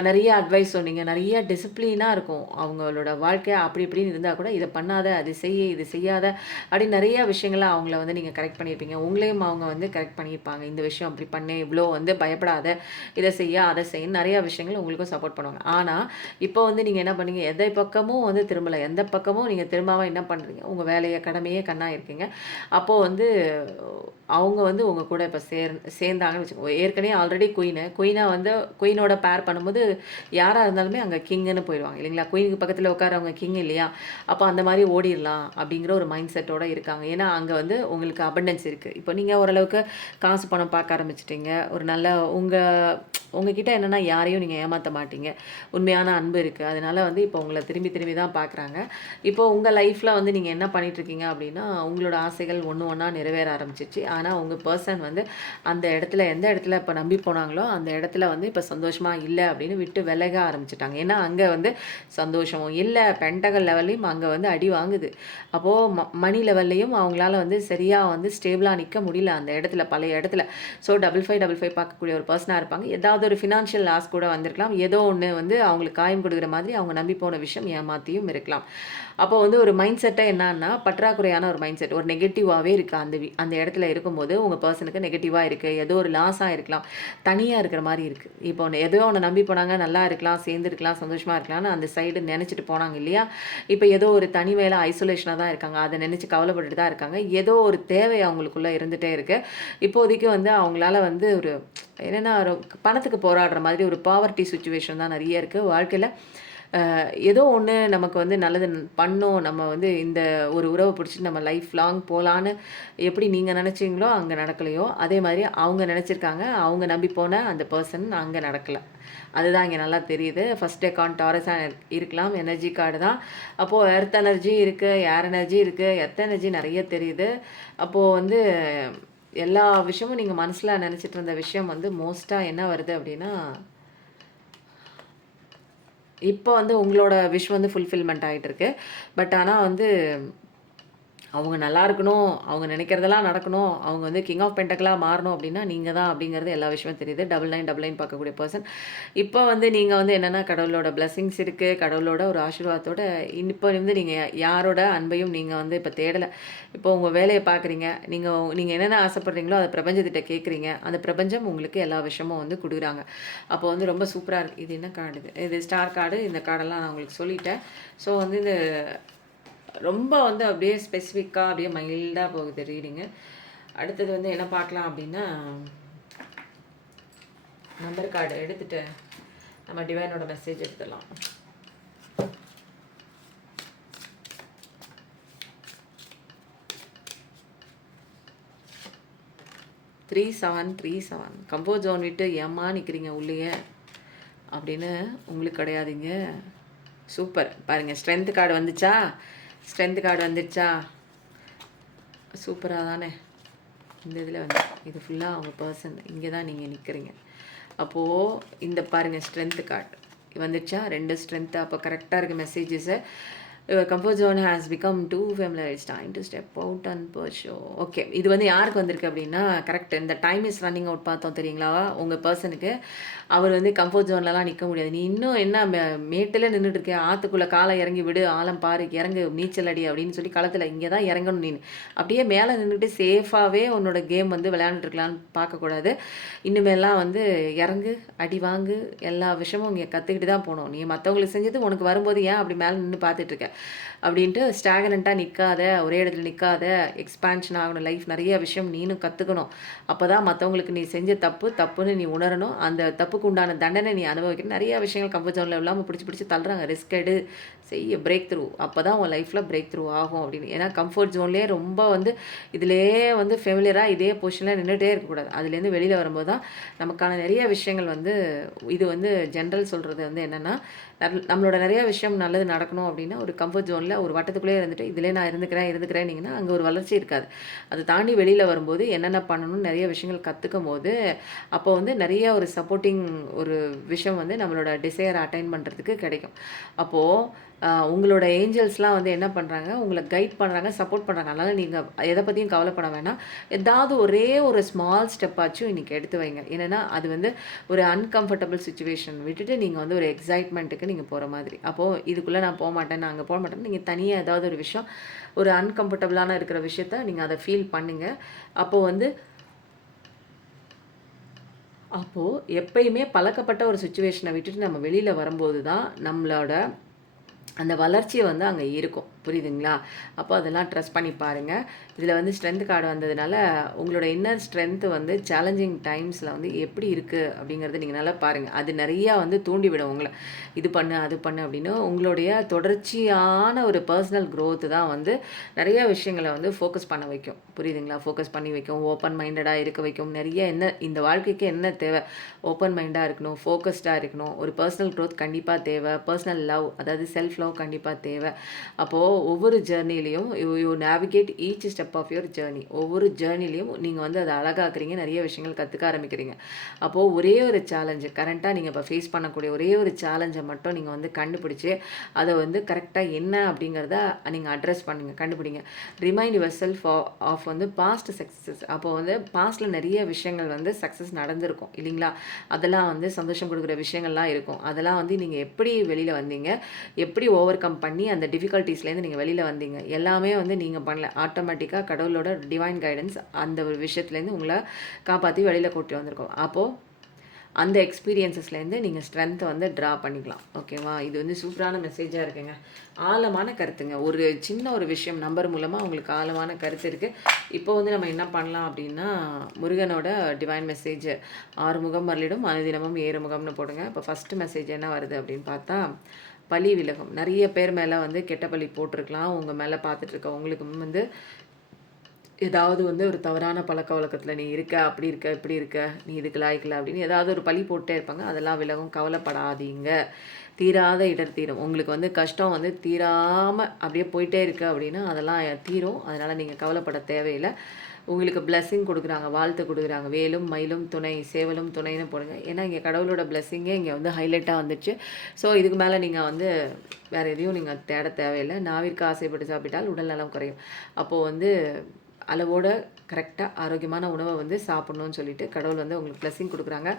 நெறைய அட்வைஸ் சொன்னீங்க. நெறைய டிசிப்ளினா இருக்கும். அவங்களோட வாழ்க்கை அப்படி இப்படின்னு இருந்தா கூட, "இத பண்ணாத, அது செய், இது செய்யாத" அப்படின்னு நெறைய விஷயங்கள அவங்கள வந்து நீங்க கரெக்ட் பண்ணியிருப்பீங்க. உங்களையும் அவங்க வந்து கரெக்ட் பண்ணியிருப்பாங்க. "இந்த விஷயம் அப்படி பண்ணு, இவ்ளோ வந்து பயப்படாத, இத செய்ய, அத செய்ன்னு" நெறைய விஷயங்கள் உங்களுக்கும் சப்போர்ட் பண்ணுவாங்க. ஆனா, இப்போ வந்து நீங்க என்ன பண்ணீங்க? எந்த பக்கமும் வந்து திரும்பல. எந்த பக்கமும் நீங்க திரும்பாம என்ன பண்றீங்க? உங்க வேலைய, கடமையே கண்ணா இருக்கீங்க. அப்போ வந்து அவங்க வந்து உங்க கூட இப்ப சேர்ந்தாங்கன்னு வச்சுக்கோங்க. ஏற்கனவே ஆல்ரெடி குயினா வந்து குயினோட பேர் பண்ணும்போது, யாரா இருந்தாலுமே அங்க கிங்குன்னு போயிருவாங்க இல்லைங்களா? குயினுக்கு பக்கத்துல உட்கார்றவங்க கிங் இல்லையா? அப்ப அந்த மாரி ஓடிரலாம் அப்படிங்கிற ஒரு மைண்ட் செட்டோட இருக்காங்க. ஏன்னா, அங்க வந்து உங்களுக்கு அபண்டன்ஸ் இருக்கு. இப்போ நீங்க ஓரளவுக்கு காசு, பணம் பார்க்க ஆரம்பிச்சுட்டீங்க. ஒரு நல்ல உங்க உங்ககிட்ட என்னன்னா யாரையும் நீங்க ஏமாத்த மாட்டீங்க. உண்மையான அன்பு இருக்கு. அதனால வந்து இப்போ உங்கள திரும்பி திரும்பி தான் பார்க்குறாங்க. இப்போ உங்க லைஃப்ல வந்து நீங்க என்ன பண்ணிட்டுருக்கீங்க அப்படின்னா, உங்களோட ஆசைகள் ஒண்ணு ஒண்ணா நிறைவேற ஆரம்பிச்சுருச்சு. ஆனா, உங்க பெர்சன் வந்து அந்த இடத்துல எந்த இடத்துல இப்ப நம்பி போனாங்களோ, அந்த இடத்துல வந்து இப்ப சந்தோஷமா இல்ல அப்படின்னு விட்டு விலக ஆரம்பிச்சுட்டாங்க. ஏன்னா, அங்க வந்து சந்தோஷமும் இல்ல, பென்டகல் லெவல்லயும் அங்க வந்து அடி வாங்குது. அப்போ மணி லெவல்லயும் அவங்களால வந்து சரியா வந்து ஸ்டேபிளா நிக்க முடியல அந்த இடத்துல, பழைய இடத்துல. ஸோ 5555 பார்க்கக்கூடிய ஒரு பெர்சனா இருப்பாங்க. ஏதாவது ஒரு ஃபினான்ஷியல் லாஸ் கூட வந்திருக்கலாம். ஏதோ ஒண்ணு வந்து அவங்களுக்கு காயம் கொடுக்குற மாதிரி அவங்க நம்பி போன விஷயம் ஏமாத்தியும் இருக்கலாம். அப்போ வந்து ஒரு மைண்ட் செட்டே என்னான்னா, பற்றாக்குறையான ஒரு மைண்ட் செட். ஒரு நெகட்டிவாவே இருக்கு. அந்த இடத்துல இருக்கும்போது உங்க பெர்சனுக்கு நெகட்டிவா இருக்கு. ஏதோ ஒரு லாஸா இருக்கலாம். தனியா இருக்கிற மாரி இருக்கு. இப்போ ஏதோ ஒண்ண நம்பி போனாங்க. நல்லா இருக்கலாம், சேர்ந்திருக்கலாம், சந்தோஷமா இருக்கலாம்னு அந்த சைடு நெனச்சுட்டு போனாங்க இல்லையா? இப்ப ஏதோ ஒரு தனிமையில ஐசோலேஷனா தான் இருக்காங்க. அத நெனச்சு கவலைப்பட்டுட்டு தான் இருக்காங்க. ஏதோ ஒரு தேவை அவங்களுக்குள்ள இருந்துட்டே இருக்கு. இப்போதைக்கு வந்து அவங்களால வந்து ஒரு என்னன்னா, ஒரு பணத்துக்கு போராடுற மாதிரி ஒரு பாவர்ட்டி சிச்சுவேஷன் தான் நெறைய இருக்கு. வாழ்க்கையில ஏதோ ஒண்ணு நமக்கு வந்து நல்லது பண்ணோம். நம்ம வந்து இந்த ஒரு உறவ பிடிச்சிட்டு நம்ம லைஃப் லாங் போலான்னு எப்படி நீங்க நெனச்சீங்களோ, அங்க நடக்கலையோ, அதே மாரி அவங்க நெனச்சிருக்காங்க. அவங்க நம்பி போன அந்த பெர்சன் அங்க நடக்கல. அதுதான் இங்க நல்லா தெரியுது. ஃபர்ஸ்ட் டெக்கான் டாரஸா இருக்கலாம். எனர்ஜி கார்டு தான். அப்போ எர்த் எனர்ஜி இருக்கு, ஏர் எனர்ஜி இருக்கு, எர்த் எனர்ஜி நெறைய தெரியுது. அப்போ வந்து எல்லா விஷயமும் நீங்க மனசுல நெனச்சிட்டு இருந்த விஷயம் வந்து மோஸ்ட்டா என்ன வருது அப்டின்னா, இப்போ வந்து உங்களோட விஷ் வந்து ஃபுல்ஃபில்மென்ட் ஆயிட்டு இருக்கு. பட் ஆனா வந்து அவங்க நல்லா இருக்கணும், அவங்க நினைக்கிறதெல்லாம் நடக்கணும், அவங்க வந்து கிங் ஆஃப் பென்டக்கிளா மாறணும் அப்படின்னா, நீங்க தான் அப்படிங்கிறது எல்லா விஷயமும் தெரியுது. 9999 பார்க்கக்கூடிய பெர்சன். இப்போ வந்து நீங்க வந்து என்னன்னா, கடவுளோட பிளெஸிங்ஸ் இருக்கு. கடவுளோட ஒரு ஆசீர்வாதத்தோட இப்போ வந்து நீங்க யாரோட அன்பையும் நீங்க வந்து இப்ப தேடல. இப்போ உங்க வேலைய பார்க்குறீங்க. நீங்க நீங்க என்னென்ன ஆசைப்படுறீங்களோ, அத பிரபஞ்சத்திட்ட கேட்குறீங்க. அந்த பிரபஞ்சம் உங்களுக்கு எல்லா விஷயமும் வந்து குடுக்குறாங்க. அப்போ வந்து ரொம்ப சூப்பரா இருக்கு. இது என்ன கார்டு இது? இது ஸ்டார் கார்டு. இந்த கார்டெல்லாம் நான் உங்களுக்கு சொல்லிட்டேன். ஸோ வந்து இது ரொம்ப வந்து அப்படியே ஸ்பெசிஃபிக்கா அப்படியே மைல்டா போகுது ரீடிங்கு. அடுத்தது வந்து என்ன பார்க்கலாம் அப்படின்னா, நம்பர் கார்டு எடுத்துட்டு நம்ம டிவைனோட மெசேஜ் எடுத்துடலாம். த்ரீ 7 கம்போஸ் ஜோன் விட்டு ஏம்மா நிற்கிறீங்க உள்ளேயே அப்படின்னு உங்களுக்கு கிடையாதுங்க. சூப்பர் பாருங்கள், ஸ்ட்ரென்த் கார்டு வந்துச்சா? ஸ்ட்ரென்த் கார்டு வந்துடுச்சா? சூப்பராக தானே இந்த இதில் வந்து இது ஃபுல்லாக அவங்க பர்சன் இங்கே தான் நீங்கள் நிற்கிறீங்க. அப்போது இந்த பாருங்கள் ஸ்ட்ரென்த் கார்டு வந்துடுச்சா? 2 ஸ்ட்ரென்த்து. அப்போ கரெக்டாக இருக்குது messages. Your comfort zone has become too familiar, it's time to step out and pursue. Okay, இது வந்து யாருக்கு வந்திருக்கு அப்படின்னா, கரெக்ட் இந்த டைம் இஸ் ரன்னிங் அவுட் பார்த்தோம் தெரியுங்களா? உங்கள் பர்சனுக்கு அவர் வந்து கம்ஃபர்ட் ஜோன்லலாம் நிற்க முடியாது. நீ இன்னும் என்ன மேட்டில் நின்றுட்டு இருக்க, ஆற்றுக்குள்ளே காலை இறங்கி விடு, ஆழம் பாரு, இறங்கு, நீச்சல் அடி அப்படின்னு சொல்லி களத்தில் இங்கே தான் இறங்கணும். நீ அப்படியே மேலே நின்றுட்டு சேஃபாகவே உன்னோட கேம் வந்து விளையாண்டுருக்கலான்னு பார்க்கக்கூடாது. இனிமேலாம் வந்து இறங்கு, அடி வாங்கு, எல்லா விஷயமும் இங்கே கற்றுக்கிட்டு தான் போகணும். நீ மற்றவங்களுக்கு செஞ்சது உனக்கு வரும்போது ஏன் அப்படி மேலே நின்று பார்த்துட்ருக்க அப்படின்ட்டு ஸ்டாகனண்ட்டாக நிற்காத, ஒரே இடத்துல நிற்காத, எக்ஸ்பான்ஷன் ஆகணும் லைஃப், நிறைய விஷயம் நீனும் கற்றுக்கணும். அப்போ தான் மற்றவங்களுக்கு நீ செஞ்ச தப்புன்னு நீ உணரணும். அந்த தப்புக்கு உண்டான தண்டனை நீ அனுபவிக்கணும். நிறைய விஷயங்கள் கம்ஃபர்ட் ஜோனில் இல்லாமல் பிடிச்சி தள்ளுறாங்க. ரிஸ்க் எடு, செய்ய, பிரேக் த்ரூ, அப்போ தான் உன் லைஃப்பில் பிரேக் த்ரூ ஆகும் அப்படின்னு. ஏன்னா கம்ஃபர்ட் ஜோன்லேயே ரொம்ப வந்து இதிலேயே வந்து ஃபெமிலியராக இதே பொசிஷனில் நின்றுட்டே இருக்கக்கூடாது. அதுலேருந்து வெளியில் வரும்போது தான் நமக்கான நிறைய விஷயங்கள் வந்து, இது வந்து ஜென்ரல் சொல்கிறது வந்து என்னென்னா, நம்மளோட நிறைய விஷயம் நல்லது நடக்கணும் அப்படின்னா ஒரு கம்ஃபர்ட் ஜோனில் ஒரு வட்டத்துக்குள்ளேயே இருந்துட்டு இதிலே நான் இருந்துக்கிறேன்னீங்கன்னா அங்கே ஒரு வளர்ச்சி இருக்காது. அதை தாண்டி வெளியில் வரும்போது என்னென்ன பண்ணணும்னு நிறைய விஷயங்கள் கற்றுக்கும் போது அப்போ வந்து நிறைய ஒரு சப்போர்ட்டிங் ஒரு விஷயம் வந்து நம்மளோட டிசையரை அட்டைன் பண்ணுறதுக்கு கிடைக்கும். அப்போது உங்களோட ஏஞ்சல்ஸ்லாம் வந்து என்ன பண்ணுறாங்க, உங்களை கைட் பண்ணுறாங்க, சப்போர்ட் பண்ணுறாங்க. அதனால் நீங்கள் எதை பற்றியும் கவலைப்பட வேணாம். ஏதாவது ஒரே ஒரு ஸ்மால் ஸ்டெப்பாச்சும் இன்றைக்கி எடுத்து வைங்க. ஏன்னா அது வந்து ஒரு அன்கம்ஃபர்டபுள் சுச்சுவேஷன் விட்டுட்டு நீங்கள் வந்து ஒரு எக்ஸைட்மெண்ட்டுக்கு நீங்கள் போகிற மாதிரி. அப்போது இதுக்குள்ளே நான் போக மாட்டேன், நான் அங்கே போக மாட்டேன், நீங்கள் தனியாக ஏதாவது ஒரு விஷயம், ஒரு அன்கம்ஃபர்டபுளான இருக்கிற விஷயத்த நீங்கள் அதை ஃபீல் பண்ணுங்கள். அப்போது எப்பயுமே பழக்கப்பட்ட ஒரு சுச்சுவேஷனை விட்டுட்டு நம்ம வெளியில் வரும்போது தான் நம்மளோட அந்த வளர்ச்சி வந்து அங்கே இருக்கும். புரியுதுங்களா? அப்போ அதெல்லாம் ட்ரெஸ் பண்ணி பாருங்கள். இதில் வந்து ஸ்ட்ரென்த் கார்டு வந்ததுனால உங்களோட இன்னர் ஸ்ட்ரென்த்து வந்து சேலஞ்சிங் டைம்ஸில் வந்து எப்படி இருக்குது அப்படிங்கிறத நீங்கள் நல்லா பாருங்கள். அது நிறையா வந்து தூண்டிவிடும் உங்களை. இது பண்ணு, அது பண்ணு அப்படின்னு. உங்களுடைய தொடர்ச்சியான ஒரு பர்சனல் க்ரோத்து தான் வந்து நிறைய விஷயங்களை வந்து ஃபோக்கஸ் பண்ண வைக்கும். புரியுதுங்களா? ஃபோக்கஸ் பண்ணி வைக்கும், ஓப்பன் மைண்டடாக இருக்க வைக்கும். நிறைய என்ன இந்த வாழ்க்கைக்கு என்ன தேவை, ஓப்பன் மைண்டாக இருக்கணும், ஃபோக்கஸ்டாக இருக்கணும். ஒரு பர்சனல் க்ரோத் கண்டிப்பாக தேவை. பர்சனல் லவ், அதாவது செல்ஃப் லவ் கண்டிப்பாக தேவை. அப்போது ஒவ்வொரு ஜேர்னிலையும் you navigate each step of your journey. ஒவ்வொரு ஜேர்னிலையும் நீங்கள் வந்து அதை அழகாக்குறீங்க, நிறைய விஷயங்கள் கற்றுக்க ஆரம்பிக்கிறீங்க. அப்போது ஒரே ஒரு சேலஞ்சு, கரண்ட்டாக நீங்கள் இப்போ ஃபேஸ் பண்ணக்கூடிய ஒரே ஒரு சேலஞ்சை மட்டும் நீங்கள் வந்து கண்டுபிடிச்சி அதை வந்து கரெக்டாக என்ன அப்படிங்கிறத நீங்கள் அட்ரஸ் பண்ணுங்கள், கண்டுபிடிங்க. ரிமைண்ட் யுவர் செல்ஃப் ஆஃப் வந்து பாஸ்ட் சக்ஸஸ். அப்போது வந்து பாஸ்ட்டில் நிறைய விஷயங்கள் வந்து சக்ஸஸ் நடந்திருக்கும் இல்லைங்களா? அதெல்லாம் வந்து சந்தோஷம் கொடுக்குற விஷயங்கள்லாம் இருக்கும். அதெல்லாம் வந்து நீங்கள் எப்படி வெளியில் வந்தீங்க, எப்படி ஓவர் கம் பண்ணி அந்த டிஃபிகல்ட்டிஸ்லேருந்து நீங்கள் வெளியில் வந்தீங்க, எல்லாமே வந்து நீங்கள் பண்ணல. ஆட்டோமேட்டிக்காக கடவுளோட டிவைன் கைடன்ஸ் அந்த ஒரு விஷயத்துலேருந்து உங்களை காப்பாற்றி வெளியில் கூட்டி வந்திருக்கோம். அப்போது அந்த எக்ஸ்பீரியன்ஸஸ்லேருந்து நீங்கள் ஸ்ட்ரென்த்தை வந்து ட்ரா பண்ணிக்கலாம். ஓகேவா? இது வந்து சூப்பரான மெசேஜாக இருக்குங்க. ஆழமான கருத்துங்க. ஒரு சின்ன ஒரு விஷயம் நம்பர் மூலமாக உங்களுக்கு ஆழமான கருத்து இருக்குது. இப்போ வந்து நம்ம என்ன பண்ணலாம் அப்படின்னா, முருகனோட டிவைன் மெசேஜ் ஆறுமுகம் மரலிடும் அனுதினமும் ஏறுமுகம்னு போடுங்க. இப்போ ஃபஸ்ட்டு மெசேஜ் என்ன வருது அப்படின்னு பார்த்தா, பழி விலகும். நிறைய பேர் மேலே வந்து கெட்ட பழி போட்டிருக்கலாம். உங்கள் மேலே பார்த்துட்ருக்க உங்களுக்கு வந்து ஏதாவது வந்து ஒரு தவறான பழக்க வழக்கத்தில் நீ இருக்க, அப்படி இருக்க, இப்படி இருக்க, நீ இதுக்கு லாய்க்கல அப்படின்னு ஏதாவது ஒரு பழி போட்டே இருப்பாங்க. அதெல்லாம் விலகும். கவலைப்படாதீங்க. தீராத இடர் தீரும். உங்களுக்கு வந்து கஷ்டம் வந்து தீராமல் அப்படியே போயிட்டே இருக்குது அப்படின்னா அதெல்லாம் தீரும். அதனால் நீங்கள் கவலைப்பட தேவையில்லை. உங்களுக்கு பிளெஸ்ஸிங் கொடுக்குறாங்க, வாழ்த்து கொடுக்குறாங்க. வேலும் மயிலும் துணை, சேவலும் துணைன்னு போடுங்க. ஏன்னா இங்கே கடவுளோட பிளெஸ்ஸிங்கே இங்கே வந்து ஹைலைட்டாக வந்துச்சு. ஸோ இதுக்கு மேலே நீங்கள் வந்து வேறு எதையும் நீங்கள் தேட தேவையில்லை. நாவிற்கு ஆசைப்பட்டு சாப்பிட்டால் உடல் நலம் குறையும். அப்போது வந்து அளவோட கரெக்டாக ஆரோக்கியமான உணவை வந்து சாப்பிட்ணுன்னு சொல்லிட்டு கடவுள் வந்து உங்களுக்கு பிளெஸ்ஸிங் கொடுக்குறாங்க.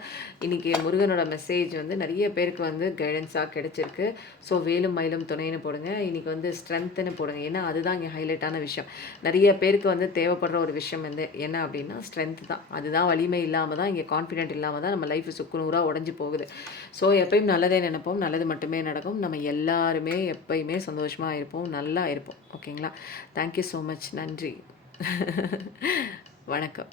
இன்றைக்கி முருகனோட மெசேஜ் வந்து நிறைய பேருக்கு வந்து கைடன்ஸாக கிடச்சிருக்கு. ஸோ வேலும் மயிலும் துணைன்னு போடுங்க. இன்றைக்கி வந்து ஸ்ட்ரென்த்துன்னு போடுங்க. ஏன்னா அதுதான் இங்கே ஹைலைட்டான விஷயம். நிறைய பேருக்கு வந்து தேவைப்படுற ஒரு விஷயம் வந்து என்ன அப்படின்னா ஸ்ட்ரென்த்து தான். அதுதான் வலிமை இல்லாமல் தான், இங்கே கான்ஃபிடென்ட் இல்லாமல் தான் நம்ம லைஃப் சுக்குநூறாக உடஞ்சி போகுது. ஸோ எப்பயும் நல்லதே நினைப்போம், நல்லது மட்டுமே நடக்கும். நம்ம எல்லாருமே எப்பயுமே சந்தோஷமாக இருப்போம், நல்லா இருப்போம். ஓகேங்களா? Thank you so much. நன்றி. வணக்கம்.